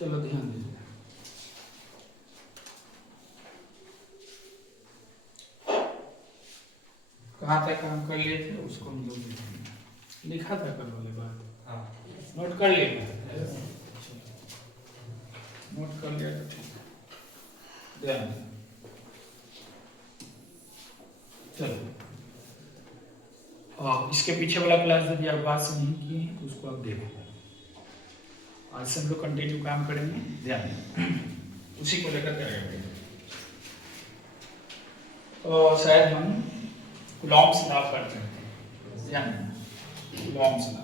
चलो ध्यान दीजिए, कहाँ तक काम कर लिए थे उसको हम लोग देखेंगे। लिखा था कल वाले बात, हाँ नोट कर लिया, नोट कर लिया तो ठीक है। ध्यान चलो, और इसके पीछे वाला क्लास यदि आप बात से नहीं किए हैं तो उसको आप देखो। आज से हम लोग कंटिन्यू काम करेंगे, ध्यान उसी को लेकर करेंगे। तो शायद हम कूलॉम्स लॉ पढ़ते हैं, ध्यान कूलॉम्स लॉ,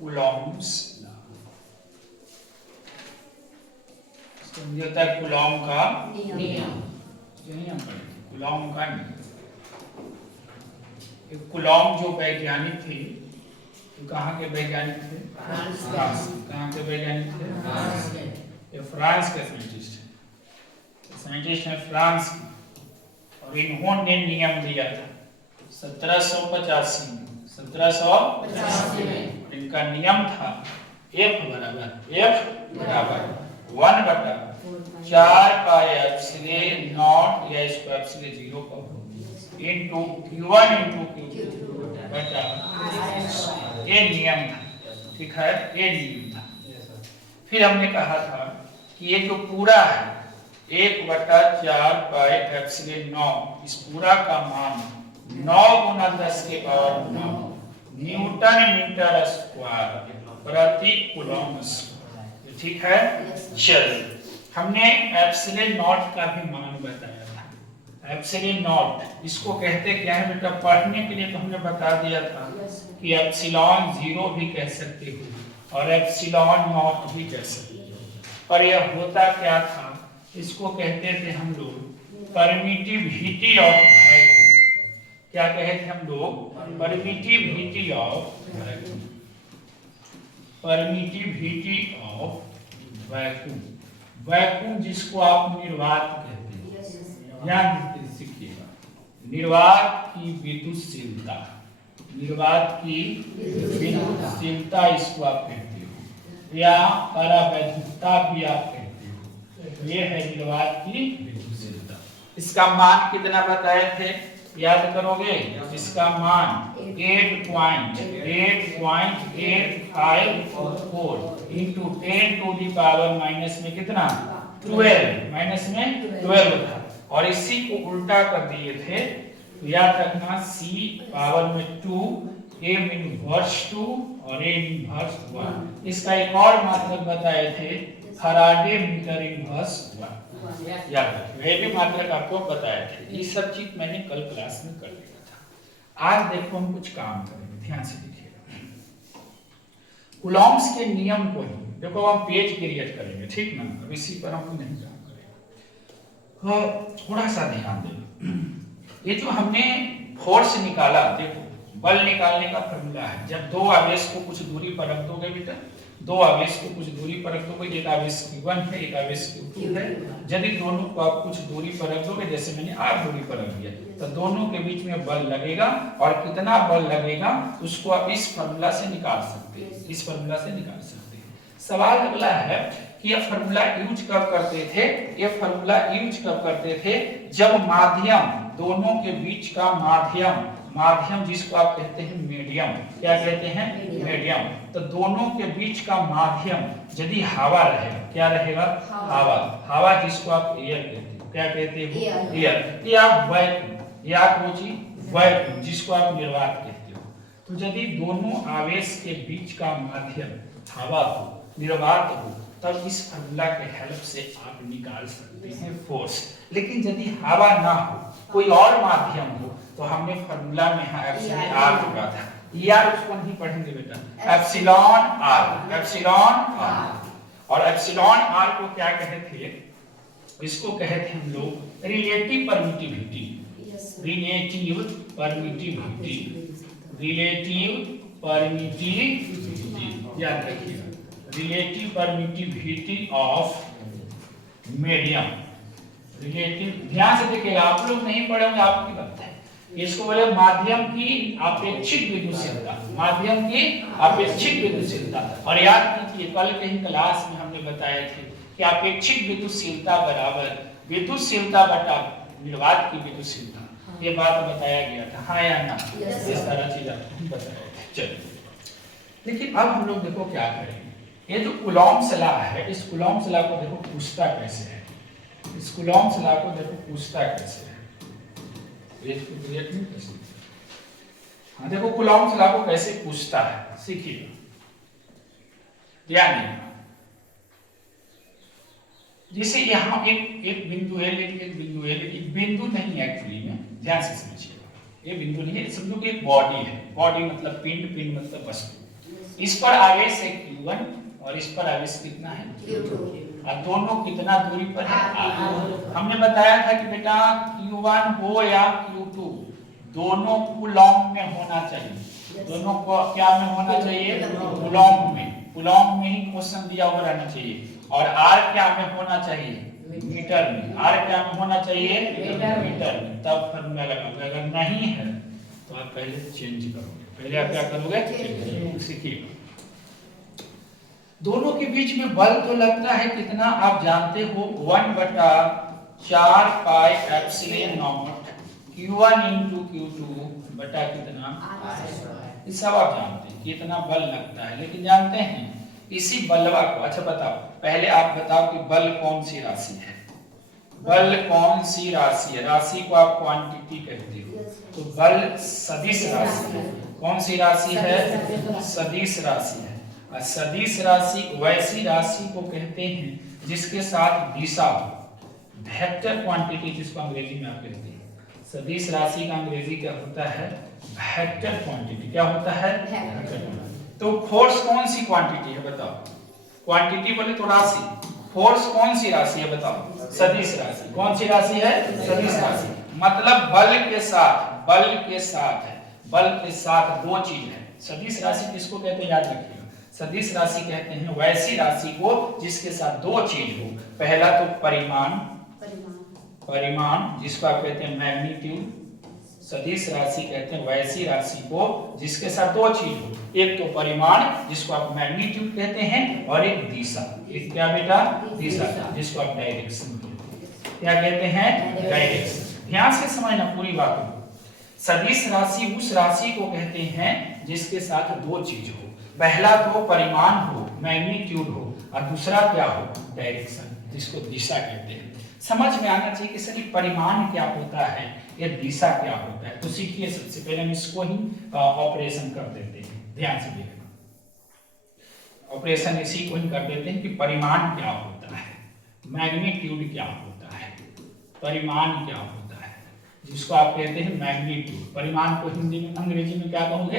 कूलॉम्स लॉ होता है कूलॉम का नियम, यही हम पढ़ेंगे कूलॉम का नियम। कूलॉम जो वैज्ञानिक थे, तो कहाँ के वैज्ञानिक थे? फ्रांस। कहाँ के वैज्ञानिक थे? फ्रांस के। ये फ्रांस के साइंटिस्ट हैं, साइंटिस्ट हैं फ्रांस के, और इन्होंने नियम दिया था 1785 में, 1785 में इनका नियम था F बराबर 1/4 पाई एप्सिलॉन नॉट या इसको एप्सिलॉन 0 कहो इनटू Q1 इनटू Q2 बटा, ये नियम था, ठीक है, ये नियम था। फिर हमने कहा था कि ये जो पूरा है 1/4 पाई एप्सिलॉन 9, इस पूरा का मान 9 गुना 10 के पावर 9 न्यूटन मीटर स्क्वायर प्रति कूलॉम स्क्वायर, ठीक है। चलिए, हमने एप्सिलॉन नॉट का भी मान बताया था। एप्सिलॉन नॉट इसको कहते क्या है बेटा? पढ़ने के लिए तो हमने बता दिया था कि एप्सिलॉन 0 भी कह सकते हो और एप्सिलॉन नॉट भी कह सकते हो, पर यह होता क्या था? इसको कहते थे हम लोग परमिटिविटी ऑफ वैक्यूम। क्या कहे थे हम लोग? Permittivity of vacuum, permittivity of vacuum. Vacuum जिसको आप निर्वात कहते हैं, ध्यान सीखिएगा, निर्वात की विद्युतशीलता, निर्वात की विद्युतशीलता इसको आप कहते हो, या परावैद्युतता भी आप कहते हो। ये है निर्वात की विद्युतशीलता। इसका मान कितना बताए थे? याद करोगे? इसका मान 8.854 into 10 to the power minus में कितना? 12, माइनस में 12 था, और इसी को उल्टा कर दिए थे, तो याद रखना C पावर में 2, A इनवर्स 2 और A इनवर्स 1। इसका एक और मात्रक बताए थे, फैराडे मीटर इनवर्स 1, याद रखिए, ये भी मात्रक आपको बताया थे। ये सब चीज मैंने कल क्लास में कर दिया था। आज देखो हम कुछ काम करेंगे, ध्यान से देखिएगा। कूलॉम्स के नियम को ही देखो, हम पेज क्रिएट करेंगे, ठीक ना? अब इसी पर हम नहीं काम करेंगे, थोड़ा सा ध्यान दें। ये जो हमने फोर्स निकाला, देखो बल निकालने का फॉर्मूला है, जब दो आवेश को कुछ दूरी पर रख दोगे बेटा, दो आवेश को कुछ दूरी पर रख दोगे, एक आवेश Q1 है, एक आवेश Q2 है, यदि दोनों को आप कुछ दूरी पर रख दोगे, जैसे मैंने R दूरी पर रख दिया, तो दोनों के बीच में बल लगेगा, और कितना बल लगेगा उसको आप इस फॉर्मूला से निकाल सकते हैं, इस फॉर्मूला से निकाल सकते हैं। सवाल अगला है कि यह फॉर्मूला यूज कब करते थे? यह फॉर्मूला यूज कब करते थे? जब माध्यम, दोनों के बीच का माध्यम, माध्यम जिसको आप कहते हैं मीडियम, क्या कहते हैं? मीडियम। तो दोनों के बीच का माध्यम यदि हवा रहेगा, क्या रहेगा? हवा। हवा जिसको आप एयर कहते हो, क्या कहते हो? एयर। या वैक्यूम, या कोची वैक्यूम जिसको आप निर्वात कहते हो। तो यदि दोनों आवेश के बीच का माध्यम हवा हो, निर्वात हो, तब इस फॉर्मूला के हेल्प से आप निकाल सकते हैं फोर्स। लेकिन यदि हवा ना हो, कोई और माध्यम हो, तो हमने फॉर्मूला में एप्सिलॉन आर जोड़ा था, यार उसको नहीं पढ़ेंगे बेटा, एप्सिलॉन आर, एप्सिलॉन आर। और एप्सिलॉन आर को क्या कहते थे? इसको कहते हैं हम लोग relative permittivity, relative permittivity, relative permittivity, याद रखिएगा, relative permittivity of medium. Relative, ध्यान से देखिएगा, आप लोग नहीं पढ़े होंगे आपकी बात है, इसको बोले माध्यम की अपेक्षित विद्युतशीलता, माध्यम की अपेक्षित विद्युतशीलता। और याद कीजिए कल के ही क्लास में हमने बताए थे कि अपेक्षित विद्युतशीलता बराबर विद्युतशीलता बटा निर्वात की विद्युतशीलता, ये बात बताया गया था, हाँ या ना? इस तरह चीज हम बताए थे। चलिए लेकिन अब हम लोग देखो क्या करेंगे, ये जो कूलॉम्स लॉ है, इस कूलॉम्स लॉ को देखो पूछता कैसे है, इस कूलॉम्स लॉ को देखो पूछता कैसे है, पेज को क्लियर नहीं कर सकते। हाँ देखो कूलॉम्स लॉ को कैसे पूछता है, सीखिए ध्यान देना। जैसे यहाँ एक बिंदु है, लेकिन एक बिंदु है, लेकिन बिंदु नहीं है एक्चुअली में, ध्यान से समझिएगा, ये बिंदु नहीं है, समझो कि एक बॉडी है, बॉडी मतलब पिंड, पिंड मतलब वस्तु। इस पर आगे से Q1 और इस पर आगे से कितना है Q2, और दोनों कितना दूरी पर है R। हमने बताया था कि बेटा Q1 हो या Q2 दोनों कूलॉम में होना चाहिए, दोनों को क्या में होना चाहिए, कूलॉम में, कूलॉम में ही क्वेश्चन दिया हुआ रहना चाहिए। और R क्या में होना चाहिए, मीटर में, R क्या में होना चाहिए, मीटर में, तब फॉर्मूला लगाओगे। अगर नहीं है तो आप पहले चेंज करोगे, पहले आप क्या करोगे, सीखिएगा। दोनों के बीच में बल तो लगता है कितना आप जानते हो, 1/4 pi epsilon not Q1 into Q2 बटा कितना R²। ये सब आप जानते हैं कितना बल लगता है, लेकिन जानते हैं इसी बलवा को, अच्छा बताओ पहले आप बताओ कि बल कौन सी राशि है, बल कौन सी राशि है, राशि को आप क्वांटिटी कहते हो, तो बल सदिश राशि है। कौन सी राशि है, सदिश राशि है। और सदिश राशि वैसी राशि को कहते हैं जिसके साथ दिशा हो, वेक्टर क्वांटिटी जिसको अंग्रेजी में आप कहते हैं। सदिश राशि का अंग्रेजी क्या होता है, वेक्टर क्वांटिटी। क्या होता है, तो फोर्स कौन सी क्वांटिटी है बताओ, क्वांटिटी बोले तो राशि, फोर्स कौन सी राशि है बताओ, सदिश राशि। कौन सी राशि है, सदिश राशि। मतलब बल के साथ, बल के साथ है, बल के साथ दो चीज है। सदिश राशि किसको कहते हैं याद रखिएगा, सदिश राशि कहते हैं वैसी राशि को जिसके साथ दो चीज हो। पहला तो परिमाण, परिमाण जिसको आप कहते हैं मैग्नीट्यूड। सदिश राशि कहते हैं वैसी राशि को जिसके साथ दो चीज हो, एक तो परिमाण जिसको आप मैग्नीट्यूड कहते हैं, और एक दिशा। एक क्या बेटा, दिशा, जिसको आप डायरेक्शन कहते हैं। क्या कहते हैं, डायरेक्शन। ध्यान से समझना पूरी बात को। सदिश राशि उस राशि को कहते हैं जिसके साथ दो चीज हो, पहला तो परिमाण हो, मैग्नीट्यूड हो, और दूसरा क्या हो, डायरेक्शन, जिसको दिशा कहते हैं। समझ में आना चाहिए कि सर परिमाण क्या होता है, ये दिशा क्या होता है। तो सीखिए, सबसे पहले हम इसको ही ऑपरेशन कर देते हैं, ध्यान से देखना। ऑपरेशन इसी को ही कर देते हैं कि परिमाण क्या होता है, मैग्नीट्यूड क्या होता है, परिमाण क्या होता है, जिसको आप कहते हैं मैग्नीट्यूड। परिमाण को हिंदी में, अंग्रेजी में क्या कहोगे,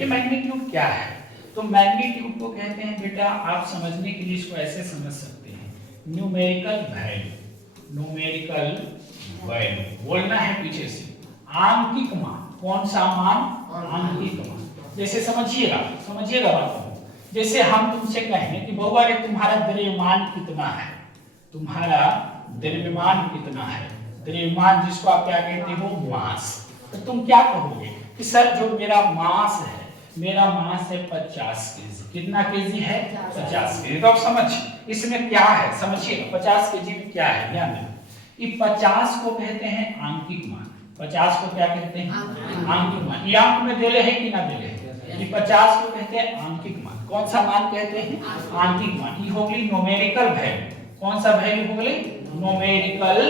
ये मैग्नीट्यूड क्या है। तो मैग्नीट्यूड को कहते हैं बेटा, आप समझने के लिए इसको ऐसे समझ सकते हैं, न्यूमेरिकल वैल्यू, न्यूमेरिकल वैल्यू बोलना है पीछे से, आंकिक मान। कौन सा मान, आंकिक मान। जैसे समझिएगा, समझिएगा बात को, जैसे हम तुमसे कहें कि बउआ रे तुम्हारा द्रव्यमान कितना है, तुम्हारा द्रव्यमान कितना है, द्रव्यमान जिसको आप क्या कहते हो, मास। तो तुम क्या कहोगे कि सर जो मेरा मास है, मेरा मास है 50 केजी। कितना केजी है, 50 केजी। तो आप समझिए इसमें क्या है, समझिए 50 केजी में क्या है, ध्यान देना। ये 50 को कहते हैं आंकिक मान। 50 को क्या कहते हैं, आंकिक मान। ये अंक में देले है कि ना देले है, ये 50 को कहते हैं आंकिक मान। कौन सा मान कहते हैं, आंकिक मान। ये हो गई न्यूमेरिकल वैल्यू। कौन सा वैल्यू हो गई, न्यूमेरिकल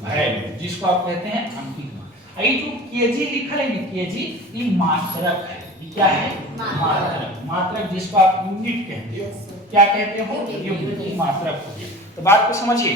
वैल्यू, जिसको आप कहते हैं आंकिक मान। ये जो केजी लिखा है, केजी ये मात्रक है। ये क्या है, मात्रक। मात्रक जिसको आप यूनिट कहते हो, क्या कहते हो, यूनिट, मात्रक हो गया। तो बात को समझिए,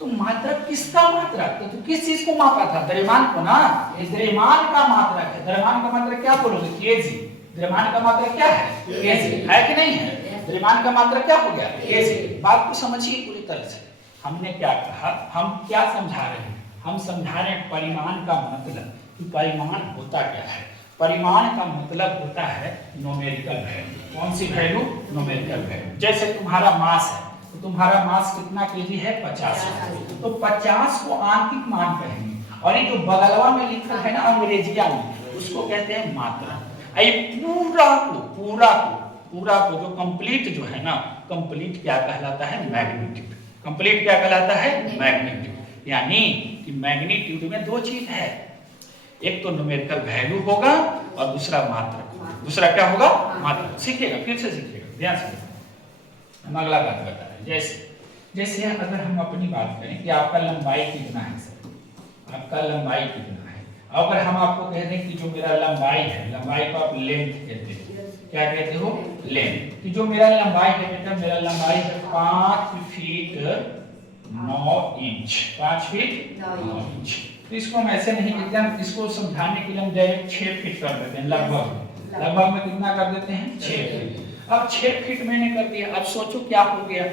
तो मात्रक किसका मात्रक, तो किस चीज को मापा था, द्रव्यमान को ना। इस द्रव्यमान का मात्रक है। द्रव्यमान का मात्रक क्या बोलोगे, केजी। द्रव्यमान का मात्रक क्या है, केजी, है कि नहीं है। द्रव्यमान का मात्रक क्या हो गया, केजी। बात को समझिए पूरी तरह से। हमने क्या कहा, हम क्या समझा रहे हैं, हम समझा रहे हैं परिमाण का मतलब कि परिमाण होता क्या है। परिमाण का मतलब होता है न्यूमेरिकल वैल्यू। कौन सी वैल्यू, न्यूमेरिकल वैल्यू। जैसे तुम्हारा मास है, तो तुम्हारा मास कितना केजी है, 50। तो 50 को आंकिक मान कहेंगे, और ये जो बगलवा में लिखा है ना अंग्रेजिया में, उसको कहते हैं मात्रा। ये पूरा को जो कंप्लीट जो है ना, कंप्लीट क्या कहलाता है? मैग्नीट्यूड। कंप्लीट क्या कहलाता है? मैग्नीट्यूड। यानी कि मैग्नीट्यूड में दो चीज है, एक तो न्यूमेरिकल वैल्यू होगा और दूसरा मात्रा। दूसरा क्या होगा? मात्रा। सीखिएगा, फिर से सीखिएगा, ध्यान से। हम अगला बात बता रहे हैं। जैसे अगर हम अपनी बात करें कि आपका लंबाई कितना है सर, आपका लंबाई कितना है, अगर हम आपको कह दें कि जो मेरा लंबाई है, लंबाई को आप लेंथ कहते हैं, क्या कहते हो? लेंथ। कि जो मेरा लंबाई है बेटा, मेरा लंबाई है 5 फीट 9 इंच। 5 feet 9 inch. तो इसको हम ऐसे नहीं लिखते, हम इसको समझाने के लिए हम डायरेक्ट 6 फीट कर देते हैं। लगभग में कितना कर देते हैं? 6 फीट। अब 6 फीट मैंने कर दिया। अब सोचो क्या हो गया।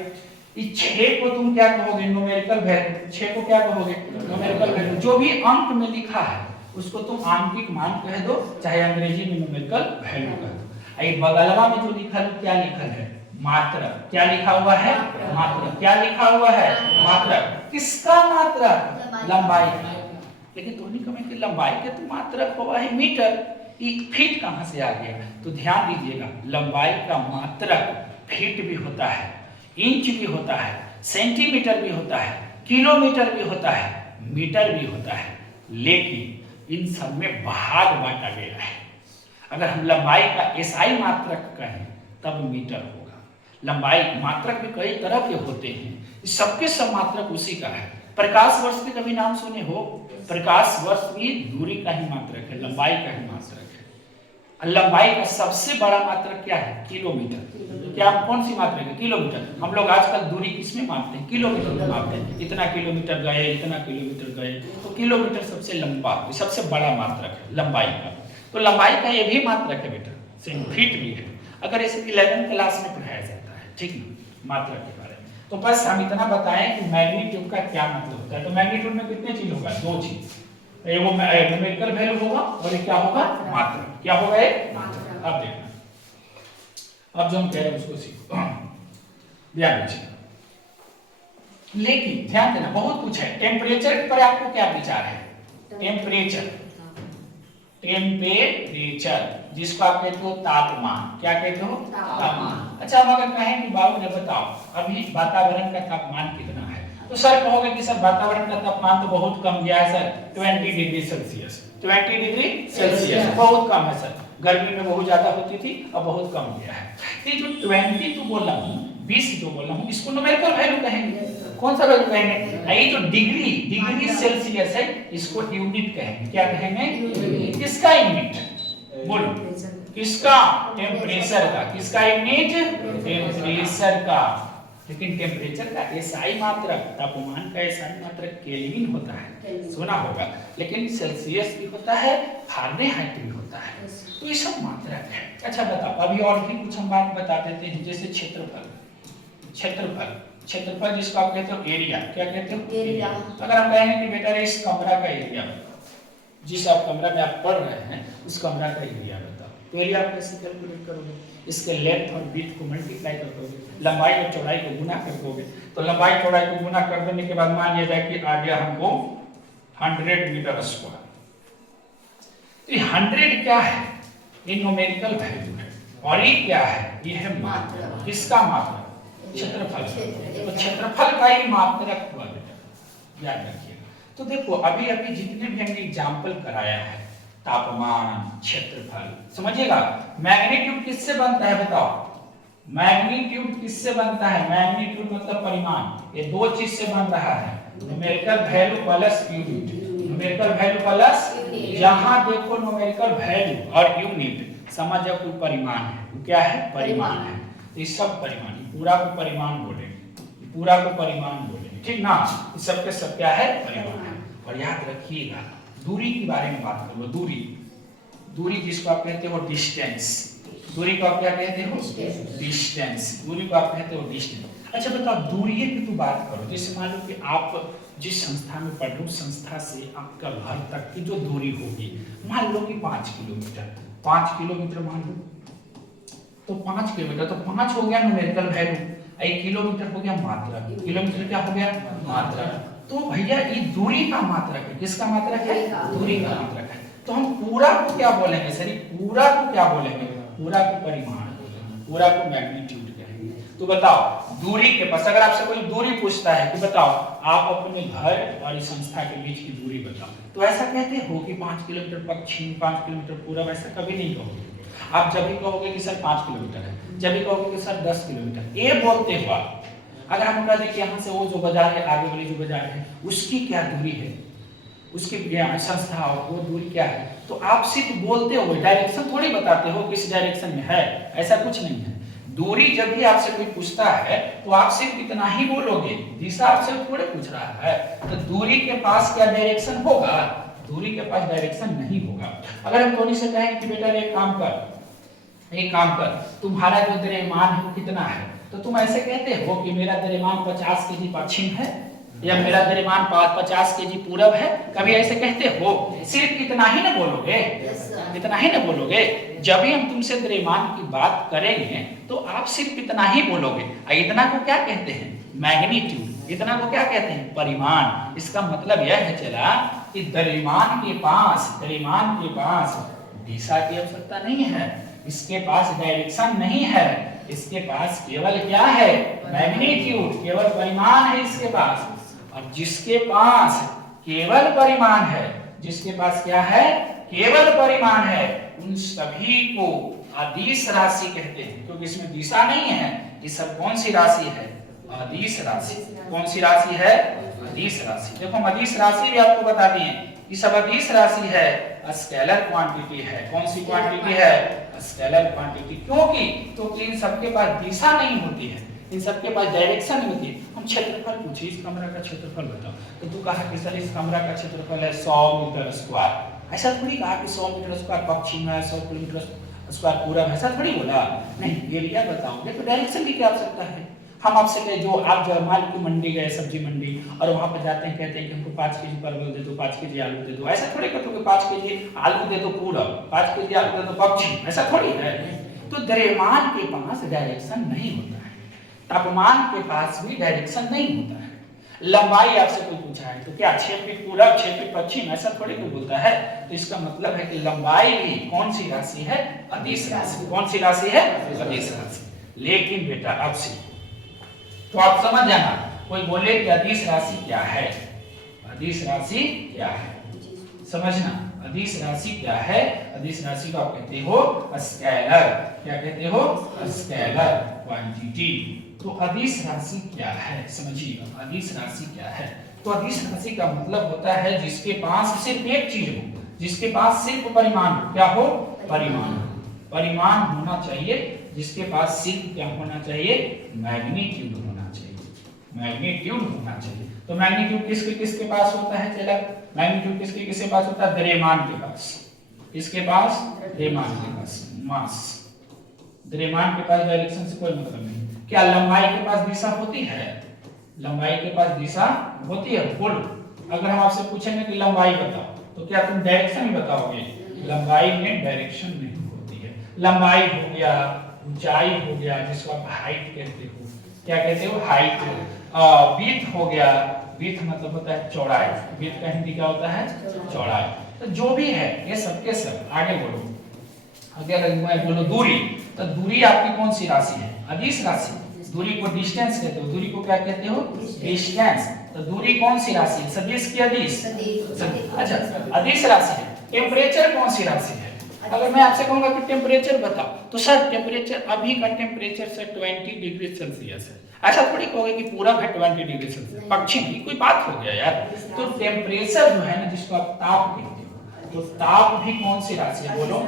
इस 6 को तुम क्या कहोगे? Numerical value. 6 को क्या कहोगे? Numerical value. जो भी अंक में लिखा है उसको तुम आंकिक मान कह दो, चाहे अंग्रेजी में न्यूमेरिकल वैल्यू कह दो। आई बगलवा में जो लिखा है क्या लिखा है? मात्रा। क्या लिखा हुआ है? मात्रा। क्या लिखा हुआ है? मात्रा। किसका मात्रा? लंबाई। लेकिन तो नहीं कमेंगे कि लंबाई के तो मात्रक हुआ है मीटर, फीट कहां से आ गया? तो ध्यान दीजिएगा, लंबाई का मात्रक फीट भी होता है, इंच भी होता है, सेंटीमीटर भी होता है, किलोमीटर भी होता है, मीटर भी होता है, लेकिन इन सब में भाग बांटा गया है। अगर हम लंबाई का एसआई मात्रक कहें तब मीटर होगा। लंबाई मात्रक भी कई तरह के होते हैं, सबके सब मात्रक उसी का है। प्रकाश वर्ष के कभी नाम सुने हो? प्रकाश वर्ष भी दूरी का ही मात्रक है, लंबाई का ही मात्रक है। लंबाई का सबसे बड़ा मात्रक क्या है? किलोमीटर। क्या कौन सी मात्रक है? किलोमीटर। हम लोग आजकल दूरी किसमें मापते हैं? किलोमीटर में मापते हैं। इतना किलोमीटर गए, इतना किलोमीटर गए, तो किलोमीटर सबसे लंबा, सबसे बड़ा मात्रक है लंबाई का। तो लंबाई का ये भी मात्रक है बेटा, सेम फीट भी है। अगर इसे 11th क्लास में पढ़ाया जाता है, ठीक ना, मात्रक के बारे में। तो बस हम इतना बताएं कि मैग्नीट्यूड का क्या मतलब होता है। तो मैग्नीट्यूड में कितने चीज होगा? दो चीज, वो न्यूमेरिकल वैल्यू होगा और ये क्या होगा? मात्रा। क्या होगा? एक मात्रा। अब देखना, अब जो हम कह रहे हैं उसको सीखो, ध्यान दीजिए। लेकिन ध्यान देना, बहुत कुछ है। टेम्परेचर पर आपको क्या विचार है? टेम्परेचर, टेम्परेचर जिसको आप कहते हो तापमान। क्या कहते हो? तापमान। अच्छा, हम अगर कहें कि बाबू ने बताओ अभी वातावरण का तापमान कितना है, तो सर कहोगे कि सर वातावरण का तापमान तो बहुत कम गया है sir, 20 degree Celsius. 20 degree Celsius बहुत कम है सर, गर्मी में बहुत ज्यादा होती थी, अब बहुत कम गया है। ये जो 20 तो बोल रहा हूँ, 20 जो बोल रहा हूँ, इसको न्यूमेरिकल वैल्यू कहेंगे। कौन सा वैल्यू कहेंगे? ये जो डिग्री सेल्सियस है इसको यूनिट कहेंगे। क्या कहेंगे? किसका यूनिट? बोलो, किसका? टेम्परेचर का। किसका यूनिट? टेम्परेचर का। लेकिन टेम्परेचर का एसआई मात्रक, तापमान का एसआई मात्रक केल्विन होता है, सुना होगा। लेकिन सेल्सियस भी होता है, फारेनहाइट भी होता है। तो ये सब मात्रक है। अच्छा बताओ, अभी और भी कुछ हम बात बता देते हैं, जैसे क्षेत्रफल। क्षेत्रफल जिसको आप कहते हो एरिया। क्या कहते हो? एरिया। अगर हम कहेंगे कि बेटा इस कमरा का एरिया, जिस आप कमरा में आप पढ़ रहे हैं उस कमरा का एरिया बताओ, तो एरिया आप कैसे कैलकुलेट करोगे? इसके लेंथ और विड्थ को मल्टीप्लाई कर दोगे, लंबाई और चौड़ाई को गुना कर दोगे। तो लंबाई चौड़ाई को गुना कर देने के बाद मान लिया जाए कि आ गया हमको 100 मीटर स्क्वायर। तो ये 100 क्या है? ये न्यूमेरिकल वैल्यू है। और ये क्या है? ये है मात्रा। किसका मात्रा? क्षेत्रफल। तो क्षेत्रफल का ही मात्रक हुआ बेटा, याद रखिएगा। तो देखो अभी अभी जितने भी हमने एग्जाम्पल कराया है, तापमान, क्षेत्रफल, समझिएगा। मैग्नीट्यूड किससे बनता है बताओ? मैग्नीट्यूड किससे बनता है? मैग्नीट्यूड मतलब परिमाण। ये दो चीज से बन रहा है, numerical value plus unit. Numerical value plus, जहां देखो न्यूमेरिकल वैल्यू और यूनिट, समझ जाओ कोई परिमाण है। वो क्या है? परिमाण है। ये सब परिमाण, पूरा को परिमाण बोलेंगे, पूरा को परिमाण बोलेंगे, ठीक ना। ये सब के सब क्या है? परिमाण है। और याद रखिएगा, दूरी के बारे में बात करो। दूरी जिसको आप कहते हो डिस्टेंस। दूरी को आप क्या कहते हो? डिस्टेंस। दूरी को आप कहते हो डिस्टेंस। अच्छा बताओ, दूरी की तो बात करो। जैसे मान लो कि आप जिस संस्था में पढ़ रहे हो, संस्था से आपका घर तक की जो दूरी होगी, मान लो कि 5 किलोमीटर। 5 किलोमीटर मान लो, तो 5 किलोमीटर, तो 5 हो गया न्यूमेरिकल वैल्यू, 1 किलोमीटर हो गया मात्रा। किलोमीटर क्या हो गया? मात्रा। तो भैया ये दूरी का मात्रक है। किसका मात्रक है? दूरी का मात्रक है। तो हम पूरा को क्या बोलेंगे सर? पूरा को क्या बोलेंगे? पूरा को परिमाण बोलेंगे, पूरा को मैग्नीट्यूड कहेंगे। तो बताओ दूरी के पास अगर आपसे कोई दूरी पूछता है कि बताओ आप अपने घर और इस संस्था के बीच की दूरी बताओ, तो ऐसा कहते हो कि 5 किलोमीटर पश्चिम, 5 किलोमीटर पूरब, ऐसा कभी नहीं कहोगे। आप जब भी कहोगे कि सर 5 किलोमीटर है, जब भी कहोगे कि सर 10 किलोमीटर, ये बोलते हो आप। अगर हम कह दें कि यहाँ से वो जो बाजार है, आगे वाली जो बाजार है, उसकी क्या दूरी है, उसकी संस्था और वो दूरी क्या है, तो आप सिर्फ बोलते हो, डायरेक्शन थोड़ी बताते हो किस डायरेक्शन में है, ऐसा कुछ नहीं है। दूरी जब भी आपसे कोई पूछता है तो आप सिर्फ इतना ही बोलोगे, दिशा आपसे थोड़े पूछ रहा है। तो दूरी के पास क्या डायरेक्शन होगा? दूरी के पास डायरेक्शन नहीं होगा। अगर हम टोनी से कहें कि बेटा एक काम कर, तुम्हारा जो द्रव्यमान है कितना है, तो तुम ऐसे कहते हो कि मेरा द्रव्यमान 50 केजी पश्चिम है या मेरा द्रव्यमान 50 केजी पूरब है, कभी ऐसे कहते हो? सिर्फ इतना ही ना बोलोगे, इतना ही ना बोलोगे। जब भी हम तुमसे द्रव्यमान की बात करेंगे तो आप सिर्फ इतना ही बोलोगे। इतना को क्या कहते हैं? मैग्नीट्यूड। इतना को क्या कहते हैं? परिमाण। इसका मतलब यह है चला कि द्रव्यमान के पास दिशा की आवश्यकता नहीं है, इसके पास डायरेक्शन नहीं है, इसके पास केवल क्या है? मैग्नीट्यूड, केवल परिमाण है इसके पास। और जिसके पास केवल परिमाण है, जिसके पास क्या है? केवल परिमाण है, उन सभी को अदिश राशि कहते हैं, क्योंकि इसमें दिशा नहीं है। ये सब कौन सी राशि है? अदिश राशि। कौन सी राशि है? अदिश राशि। देखो हम अदिश राशि भी आपको बता दिए, ये सब अदिश राशि है, स्केलर क्वांटिटी है। कौन सी क्वांटिटी है? Scalar quantity. क्योंकि इन सबके पास दिशा नहीं होती है, इन सबके पास डायरेक्शन नहीं होती है। हम क्षेत्रफल पूछे, इस कमरा का क्षेत्रफल बताओ, तो तू कहा कि सर इस कमरा का क्षेत्रफल है 100 मीटर स्क्वायर। ऐसा थोड़ी कहा कि 100 मीटर स्क्वायर पश्चिम है, 100 किलोमीटर स्क्वायर पूरब, ऐसा थोड़ी बोला। नहीं, एरिया बताओगे तो डायरेक्शन की क्या आवश्यकता है? हम आपसे कहे जो आप जो माल की मंडी गए, सब्जी मंडी, और वहां पर जाते हैं, कहते हैं कि हमको 5 केजी परवल दे दो, 5 केजी आलू दे दो, ऐसा थोड़ी कहते हो कि 5 केजी आलू दे दो पूरब, 5 केजी आलू दे दो पश्चिम, ऐसा थोड़ी है। तो द्रव्यमान के पास डायरेक्शन नहीं होता है, तापमान के पास भी डायरेक्शन नहीं होता है। लंबाई आपसे कोई पूछा है तो क्या 6 फीट पूरब 6 फीट पश्चिम, ऐसा थोड़ी कोई बोलता है। तो इसका मतलब है कि लंबाई भी कौन सी राशि है? अदिश राशि। कौन सी राशि है? अदिश राशि। लेकिन बेटा अब से तो आप समझ जाना, कोई बोले कि अदिश राशि क्या है, अदिश राशि क्या है, समझना अदिश राशि क्या है। अदिश राशि को आप कहते हो स्केलर। क्या कहते हो? Scalar quantity. तो अदिश राशि क्या है समझिए, अदिश राशि क्या है? तो अदिश राशि का मतलब होता है जिसके पास सिर्फ एक चीज हो, जिसके पास सिर्फ परिमाण हो। क्या हो? परिमाण। परिमाण होना चाहिए, जिसके पास सिर्फ क्या होना चाहिए? मैग्नीट्यूड होना चाहिए, मैग्नीट्यूड होना चाहिए। तो मैग्नीट्यूड किसके पास होता है? चला मैग्नीट्यूड किसके पास होता है? द्रव्यमान के पास। किसके पास? द्रव्यमान के पास। मास। द्रव्यमान के पास डायरेक्शन से कोई मतलब नहीं। क्या लंबाई के पास दिशा होती है? लंबाई के पास दिशा होती है, फुल। अगर हम आपसे पूछेंगे कि लंबाई बताओ, तो क्या तुम डायरेक्शन ही बताओगे? लंबाई में डायरेक्शन नहीं होती है। लंबाई हो गया, ऊंचाई हो गया, जिसको आप हाइट कहते हो। क्या कहते हो? हाइट। विड्थ हो गया, विड्थ मतलब होता है चौड़ाई। विड्थ का हिंदी क्या होता है? चौड़ाई। तो जो भी है ये सबके सब। आगे बोलो, अगर मैं बोलो दूरी, तो दूरी आपकी कौन सी राशि है? अदिश राशि। दूरी को डिस्टेंस कहते हो। दूरी को क्या कहते हो? डिस्टेंस। तो दूरी कौन सी राशि है? सदिश की अदिश? अच्छा, अदिश राशि है। टेम्परेचर कौन सी राशि है? अगर मैं आपसे कहूंगा कि टेम्परेचर बताओ, तो सर टेम्परेचर अभी का टेम्परेचर सर 20 डिग्री सेल्सियस है, ऐसा थोड़ी कहोगे कि पूरब है 20 डिग्री सेल्सियस, पश्चिम की कोई बात हो गया यार। तो टेम्परेचर जो है ना, जिसको आप ताप कहते हो, तो ताप भी कौन सी राशि है? बोलो।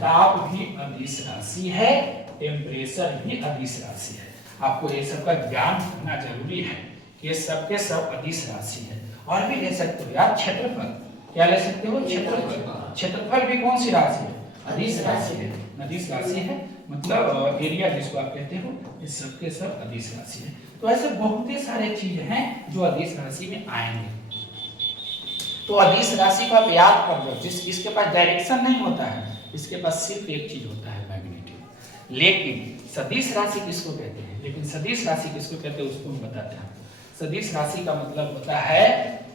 ताप भी अदिश राशि है, टेम्परेचर भी अदिश राशि है। आपको ये सब का ज्ञान होना जरूरी है कि ये सब के सब अदिश राशि है। और भी ले सकते हो यार, क्षेत्रफल। क्या ले सकते हो? क्षेत्रफल। क्षेत्रफल भी कौन सी राशि है? अदिश राशि है। अदिश राशि है मतलब एरिया जिसको आप कहते हो, ये सब के सब अदिश राशि है। तो ऐसे बहुत सारे चीज हैं जो अदिश राशि में आएंगे। तो अदिश राशि को आप याद कर लो, इसके पास डायरेक्शन नहीं होता है, इसके पास सिर्फ एक चीज होता है, मैग्नीट्यूड। लेकिन सदिश राशि किसको कहते हैं? लेकिन सदिश राशि किसको कहते हैं उसको हम बताते हैं। सदिश राशि का मतलब होता है,